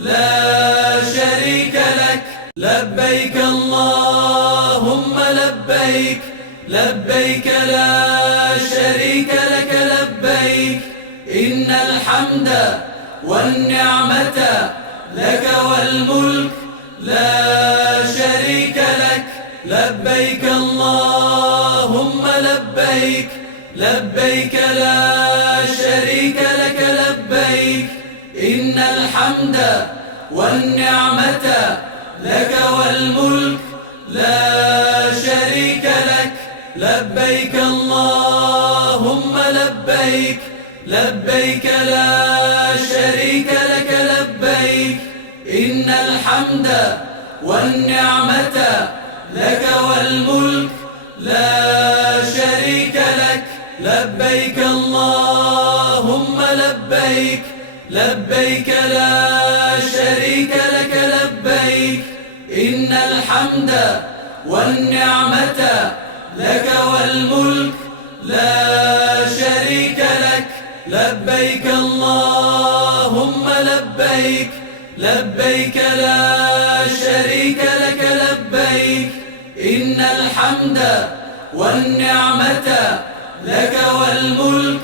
لا شريك لك لبيك اللهم لبيك لبيك لا شريك لك لبيك إن الحمد والنعمة لك والملك لا شريك لك لبيك اللهم لبيك لبيك لا شريك لك لبيك إن الحمد والنعمة لك والملك لا شريك لك لبيك اللهم لبيك لبيك لا شريك لك لبيك إن الحمد والنعمة لك والملك لا شريك لك لبيك اللهم لبيك لبيك لا شريك لك لبيك إن الحمد والنعمة لك والملك لا شريك لك لبيك اللهم لبيك لبيك لا شريك لك لبيك إن الحمد والنعمة لك والملك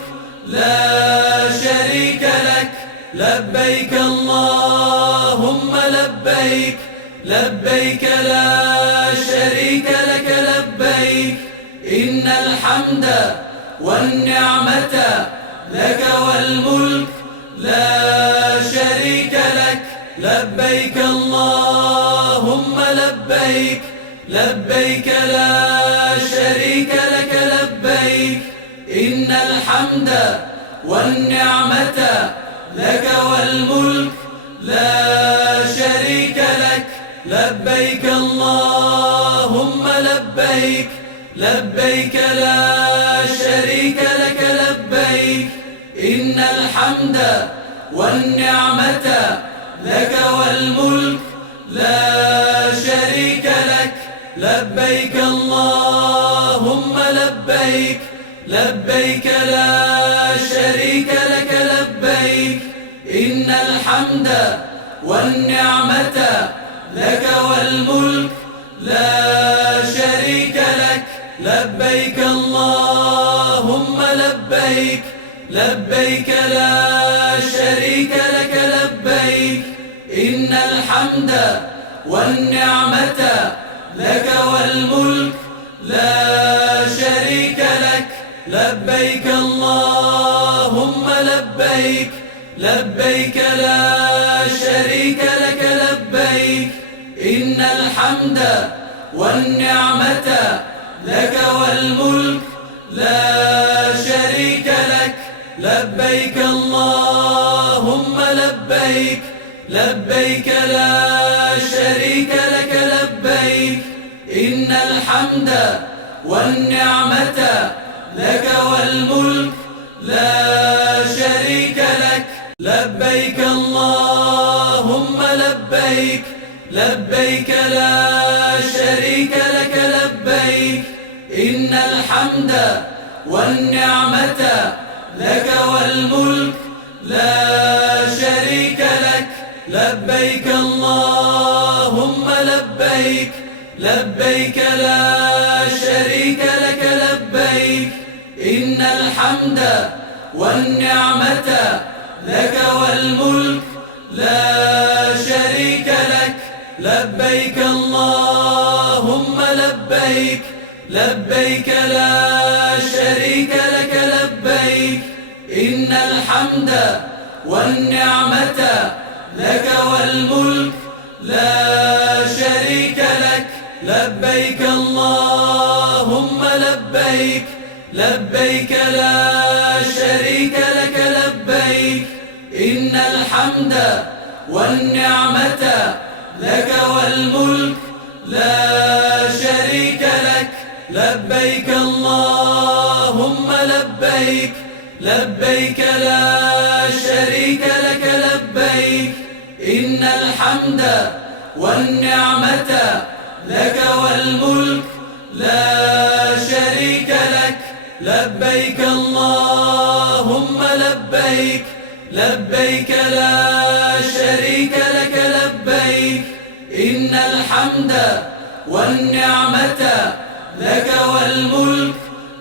لا شريك لك لبيك اللهم لبيك لبيك لا شريك لك لبيك إن الحمد والنعمة لك والملك لا شريك لك لبيك اللهم لبيك لبيك لا شريك لك لبيك إن الحمد والنعمة لك والملك لا شريك لك. لبيك اللهم لبيك، لبيك لا شريك لك لبيك. إن الحمد والنعمة لك والملك لا شريك لك. لبيك اللهم لبيك، لبيك لا شريك لك لبيك. إن الحمد والنعمة لك والملك لا شريك لك. لبيك اللهم لبيك، لبيك لا شريك لك لبيك. إن الحمد والنعمة لك والملك لا شريك لك. لبيك اللهم لبيك، لبيك لا شريك لك لبيك. إن الحمد والنعمة لك والملك لا شريك لك. لبيك اللهم لبيك، لبيك لا شريك لك لبيك. إن الحمد والنعمة لك والملك لا شريك لك. لبيك اللهم لبيك، لبيك لا شريك لك لبيك. إن الحمد والنعمة لك والملك لا شريك لك. لبيك اللهم لبيك، لبيك لا شريك لك لبيك. إن الحمد والنعمة لك والملك لا شريك لك. لبيك اللهم لبيك، لبيك لا شريك لك لبيك. إن الحمد والنعمة لك والملك لا شريك لك. لبيك اللهم لبيك، لبيك لا شريك لك لبيك. إن الحمد والنعمة لك والملك لا شريك لك. لبيك اللهم لبيك، لبيك لا شريك لك لبيك. إن الحمد والنعمة لك والملك لا شريك لك. لبيك اللهم لبيك، لبيك لا شريك لك لبيك. إن الحمد والنعمة لك والملك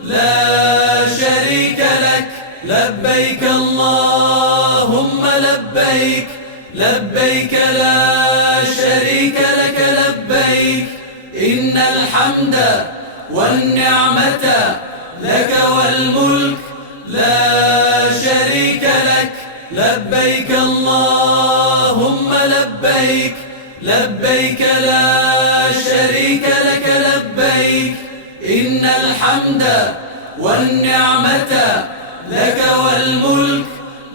لا شريك لك. لبيك اللهم لبيك، لبيك لا شريك لك لبيك. إن الحمد والنعمة لك والملك لا شريك لك. لبيك اللهم لبيك، لبيك لا شريك لك لبيك. إن الحمد والنعمة لك والملك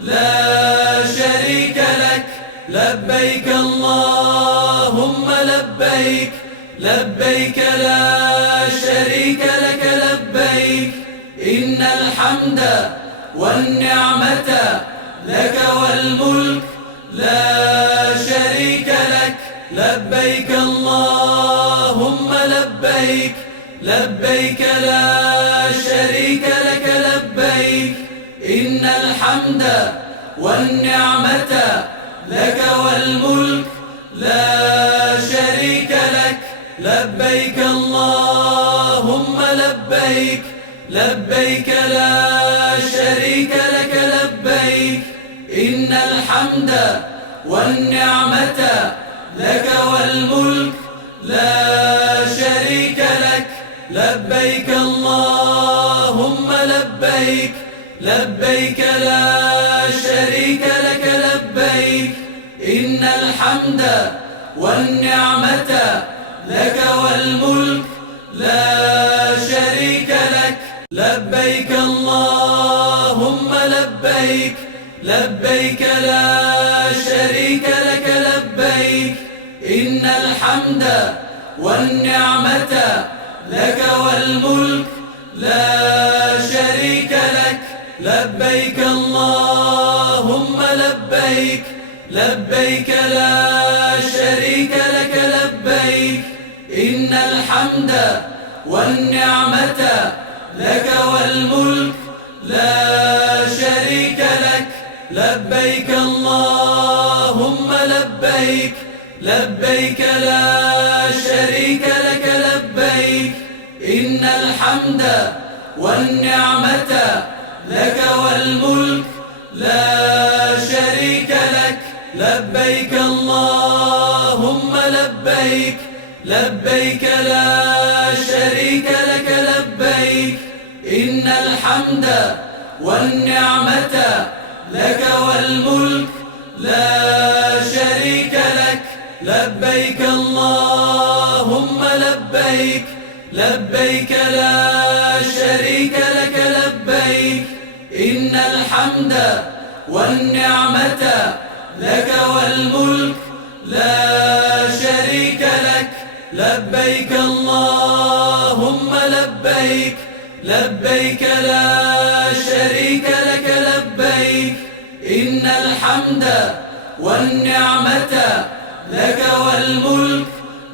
لا شريك لك. لبيك اللهم لبيك، لبيك لا شريك لك لبيك. إن الحمد والنعمة لك والملك لا شريك لك. لبيك اللهم لبيك، لبيك لا شريك لك لبيك. إن الحمد والنعمة لك والملك لا شريك لك. لبيك اللهم لبيك، لبيك لا شريك لك لبيك. إن الحمد والنعمة لك والملك لا شريك لك. لبيك اللهم لبيك، لبيك لا شريك لك لبيك. إن الحمد والنعمة لك والملك لا شريك لك. لبيك اللهم لبيك، لبيك لا شريك لك لبيك إن الحمد والنعمة لك والملك لا شريك لك لبيك اللهم لبيك لبيك لا شريك لك لبيك إن الحمد والنعمة لك والملك لا شريك لك لبيك اللهم لبيك لبيك لا شريك لك لبيك إن الحمد والنعمة لك والملك لا شريك لك لبيك اللهم لبيك لبيك لا شريك لك لبيك إن الحمد والنعمة لك والملك لا شريك لك لبيك اللهم لبيك لبيك لا شريك لك لبيك إن الحمد والنعمة لك والملك لا شريك لك لبيك اللهم لبيك لبيك لا شريك لك لبيك إن الحمد والنعمة لك والملك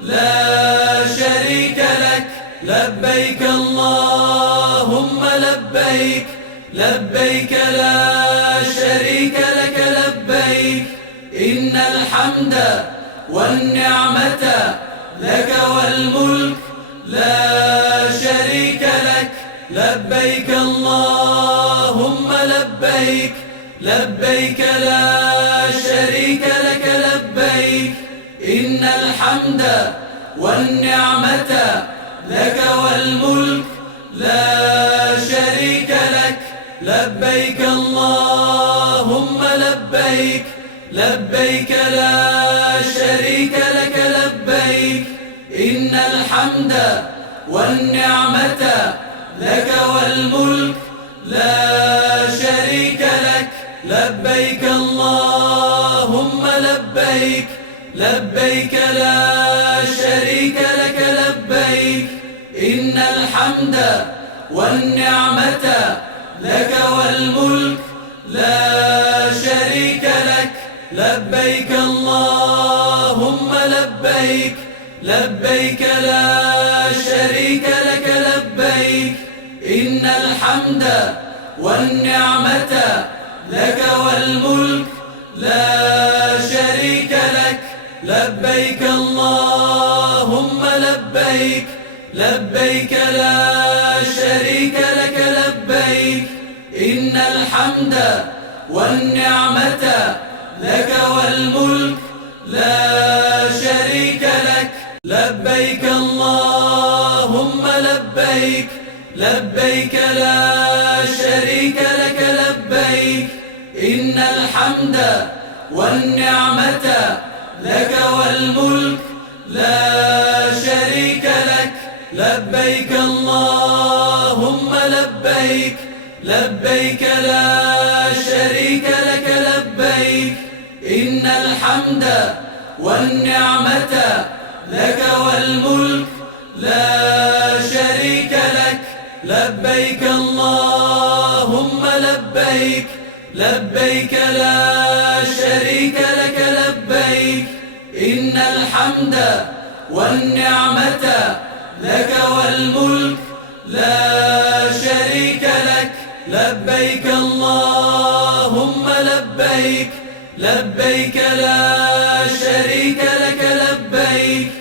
لا شريك لك لبيك اللهم لبيك لبيك لا شريك لك لبيك إن الحمد والنعمة لك والملك لا شريك لك لبيك اللهم لبيك لبيك لا شريك لك لبيك إن الحمد والنعمة لك والملك لا شريك لك لبيك اللهم لبيك لبيك لا شريك لك لبيك إن الحمد والنعمة لك والملك لا شريك لك لبيك اللهم لبيك لبيك لا شريك لك لبيك إن الحمد والنعمة لك والملك لا شريك لك لبيك اللهم لبيك لبيك لا شريك لك لبيك إن الحمد والنعمة لك والملك لا شريك لك لبيك اللهم لبيك لبيك لا شريك لك لبيك إن الحمد والنعمة لك والملك لا شريك لك لبيك اللهم لبيك لبيك لا شريك لك لبيك إن الحمد والنعمة لك والملك لا شريك لك لبيك اللهم لبيك لبيك لا شريك لك لبيك إن الحمد والنعمة لك والملك لا شريك لك لبيك اللهم لبيك لبيك لا شريك لك لبيك إن الحمد والنعمة لك والملك لا شريك لك لبيك اللهم لبيك لبيك لا شريك لك لبيك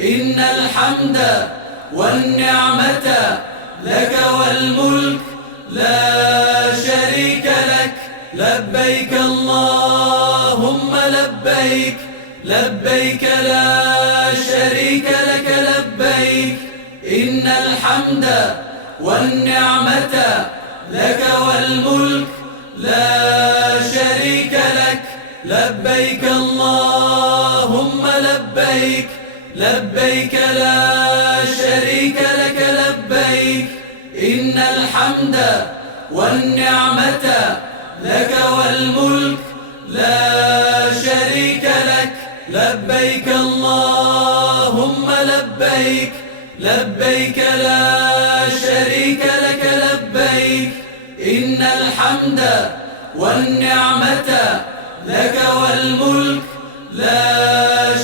إن الحمد والنعمة لك والملك لا شريك لك لبيك اللهم لبيك لبيك لا شريك لك لبيك إن الحمد والنعمة لك والملك لا شريك لك لبيك اللهم لبيك لبيك لا شريك لك لبيك إن الحمد والنعمة لك والملك لا شريك لك. لبيك اللهم لبيك، لبيك لا شريك لك لبيك، إن الحمد والنعمة لك والملك لا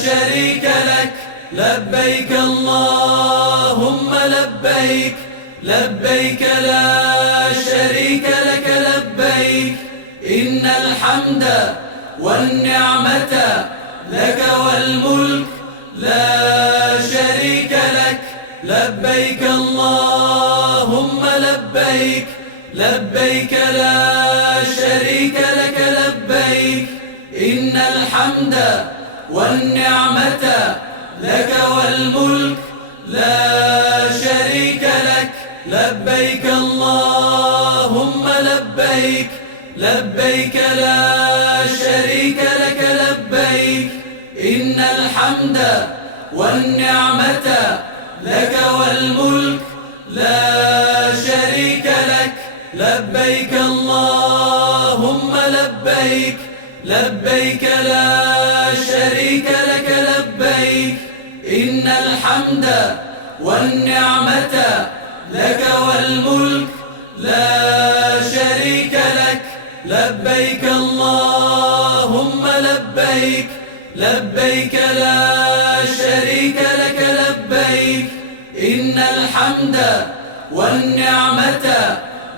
شريك لك. لبيك اللهم لبيك، لبيك لا شريك لك لبيك، إن الحمد والنعمة لك والملك لا شريك لك. لبيك اللهم لبيك، لبيك لا شريك لك لبيك، إن الحمد والنعمة لك والملك لا شريك لك. لبيك اللهم لبيك، لبيك لا شريك لك لبيك، إن الحمد والنعمة لك والملك لا شريك لك. لبيك اللهم لبيك، لبيك لا شريك لك لبيك، إن الحمد والنعمة لك والملك لا شريك لك. لبيك اللهم لبيك، لبيك لا شريك لك لبيك، إن الحمد والنعمة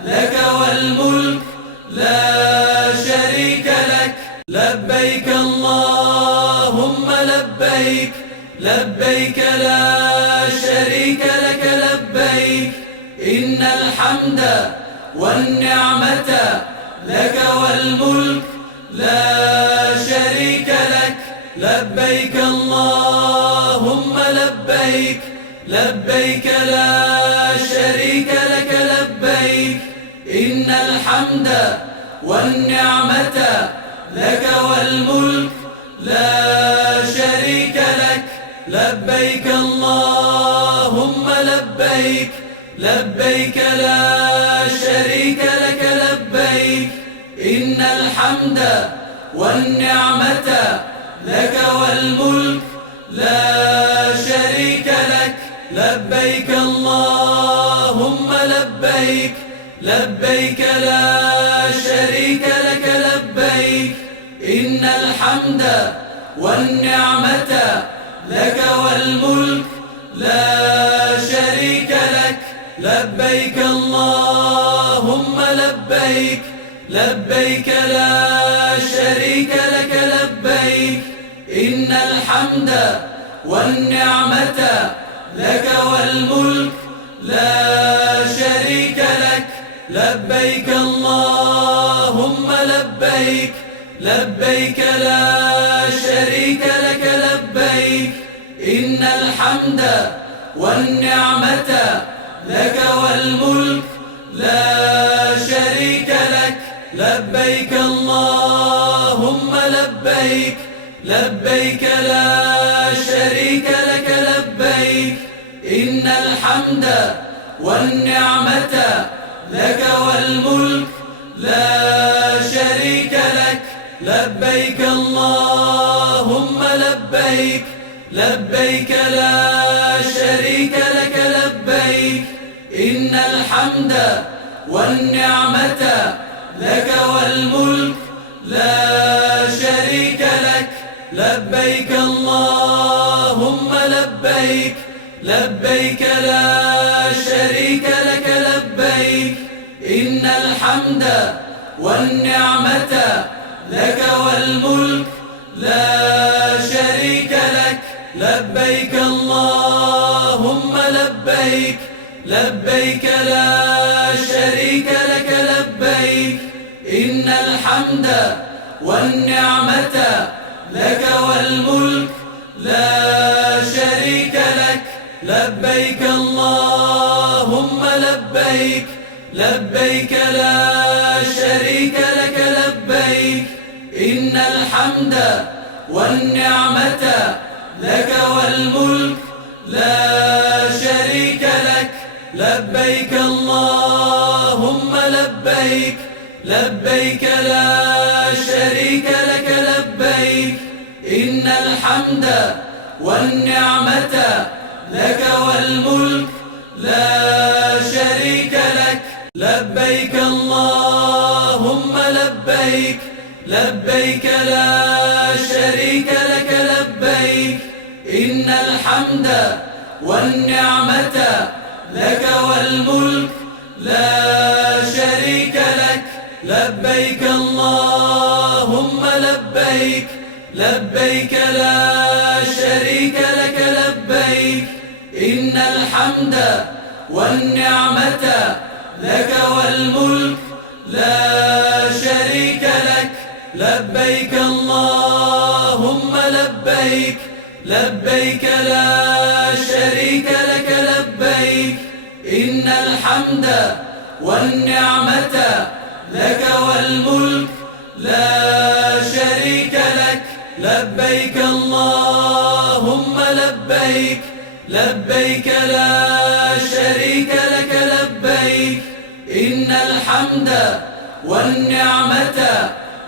لك والملك لا شريك لك. لبيك اللهم لبيك، لبيك لا شريك لك لبيك، إن الحمد والنعمة لك والملك لا شريك لك. لبيك اللهم لبيك، لبيك لا شريك لك لبيك، إن الحمد والنعمة لك والملك لا شريك لك. لبيك اللهم لبيك، لبيك لا شريك لك لبيك، إن الحمد والنعمة لك والملك لا شريك لك. لبيك اللهم لبيك، لبيك لا شريك لك لبيك، إن الحمد والنعمة لك والملك لا شريك لك. لبيك اللهم لبيك، لبيك لا شريك لك لبيك، إن الحمد والنعمة لك والملك لا شريك لك. لبيك اللهم لبيك، لبيك لا شريك لك لبيك، إن الحمد والنعمة لك والملك لا شريك لك. لبيك اللهم لبيك، لبيك لا شريك لك لبيك، إن الحمد والنعمة لك والملك لا شريك لك. لبيك اللهم لبيك، لبيك لا شريك لك لبيك، إن الحمد والنعمة لك والملك لا شريك لك. لبيك اللهم لبيك، لبيك لا شريك لك لبيك، إن الحمد والنعمة لك والملك لا شريك لك. لبيك اللهم لبيك، لبيك لا شريك لك لبيك، إن الحمد والنعمة لك والملك لا شريك لك. لبيك اللهم لبيك، لبيك لا شريك لك لبيك، إن الحمد والنعمة لك والملك لا شريك لك. لبيك اللهم لبيك، لبيك لا الحمد والنعمة لك والملك لا شريك لك. لبيك اللهم لبيك، لبيك لا شريك لك لبيك، إن الحمد والنعمة لك والملك لا شريك لك. لبيك اللهم لبيك، لبيك لا شريك لك لبيك، إن الحمد والنعمة لك والملك لا شريك لك. لبيك اللهم لبيك، لبيك لا شريك لك لبيك، إن الحمد والنعمة لك والملك لا شريك لك. لبيك اللهم لبيك، لبيك لا شريك لك لبيك، إن الحمد والنعمة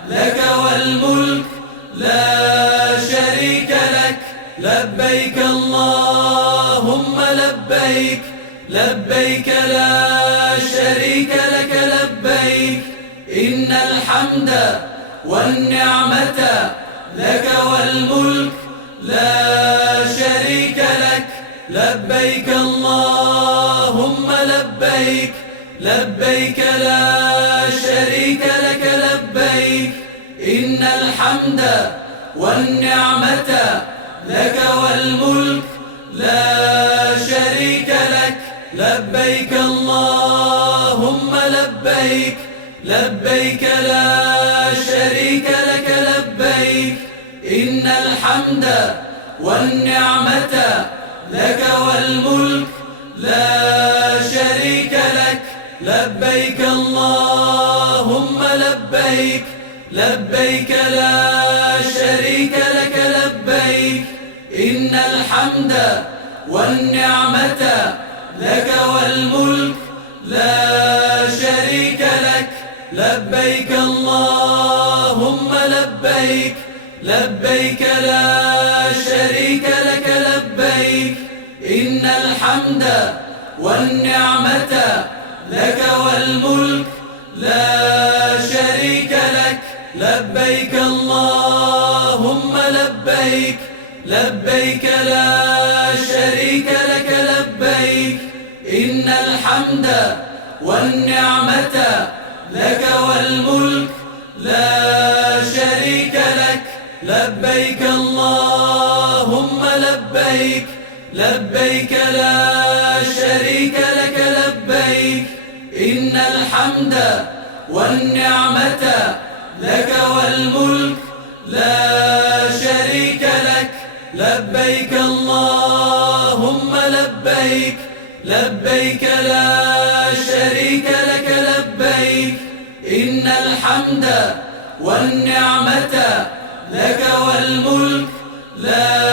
لك والملك لا شريك لك. لبيك اللهم لبيك، لبيك لا شريك لك لبيك، إن الحمد والنعمة لك والملك لا شريك لك. لبيك اللهم لبيك، لبيك لا شريك لك لبيك، إن الحمد والنعمة لك والملك لا شريك لك. لبيك اللهم لبيك، لبيك لا شريك لك لبيك، إن الحمد والنعمة لك والملك لا شريك لك. لبيك اللهم لبيك، لبيك لا شريك لك لبيك، إن الحمد والنعمة لك والملك لا شريك لك. لبيك اللهم لبيك، لبيك لا شريك لك لبيك، إن الحمد والنعمة لك والملك لا شريك لك. لبيك اللهم لبيك، لبيك لا شريك لك لبيك، إن الحمد والنعمة لك والملك لا شريك لك. لبيك اللهم لبيك، لبيك لا شريك لك لبيك، إن الحمد والنعمة لك والملك لا شريك لك. لبيك اللهم لبيك، لبيك لا شريك لك لبيك، إن الحمد والنعمة لك والملك لا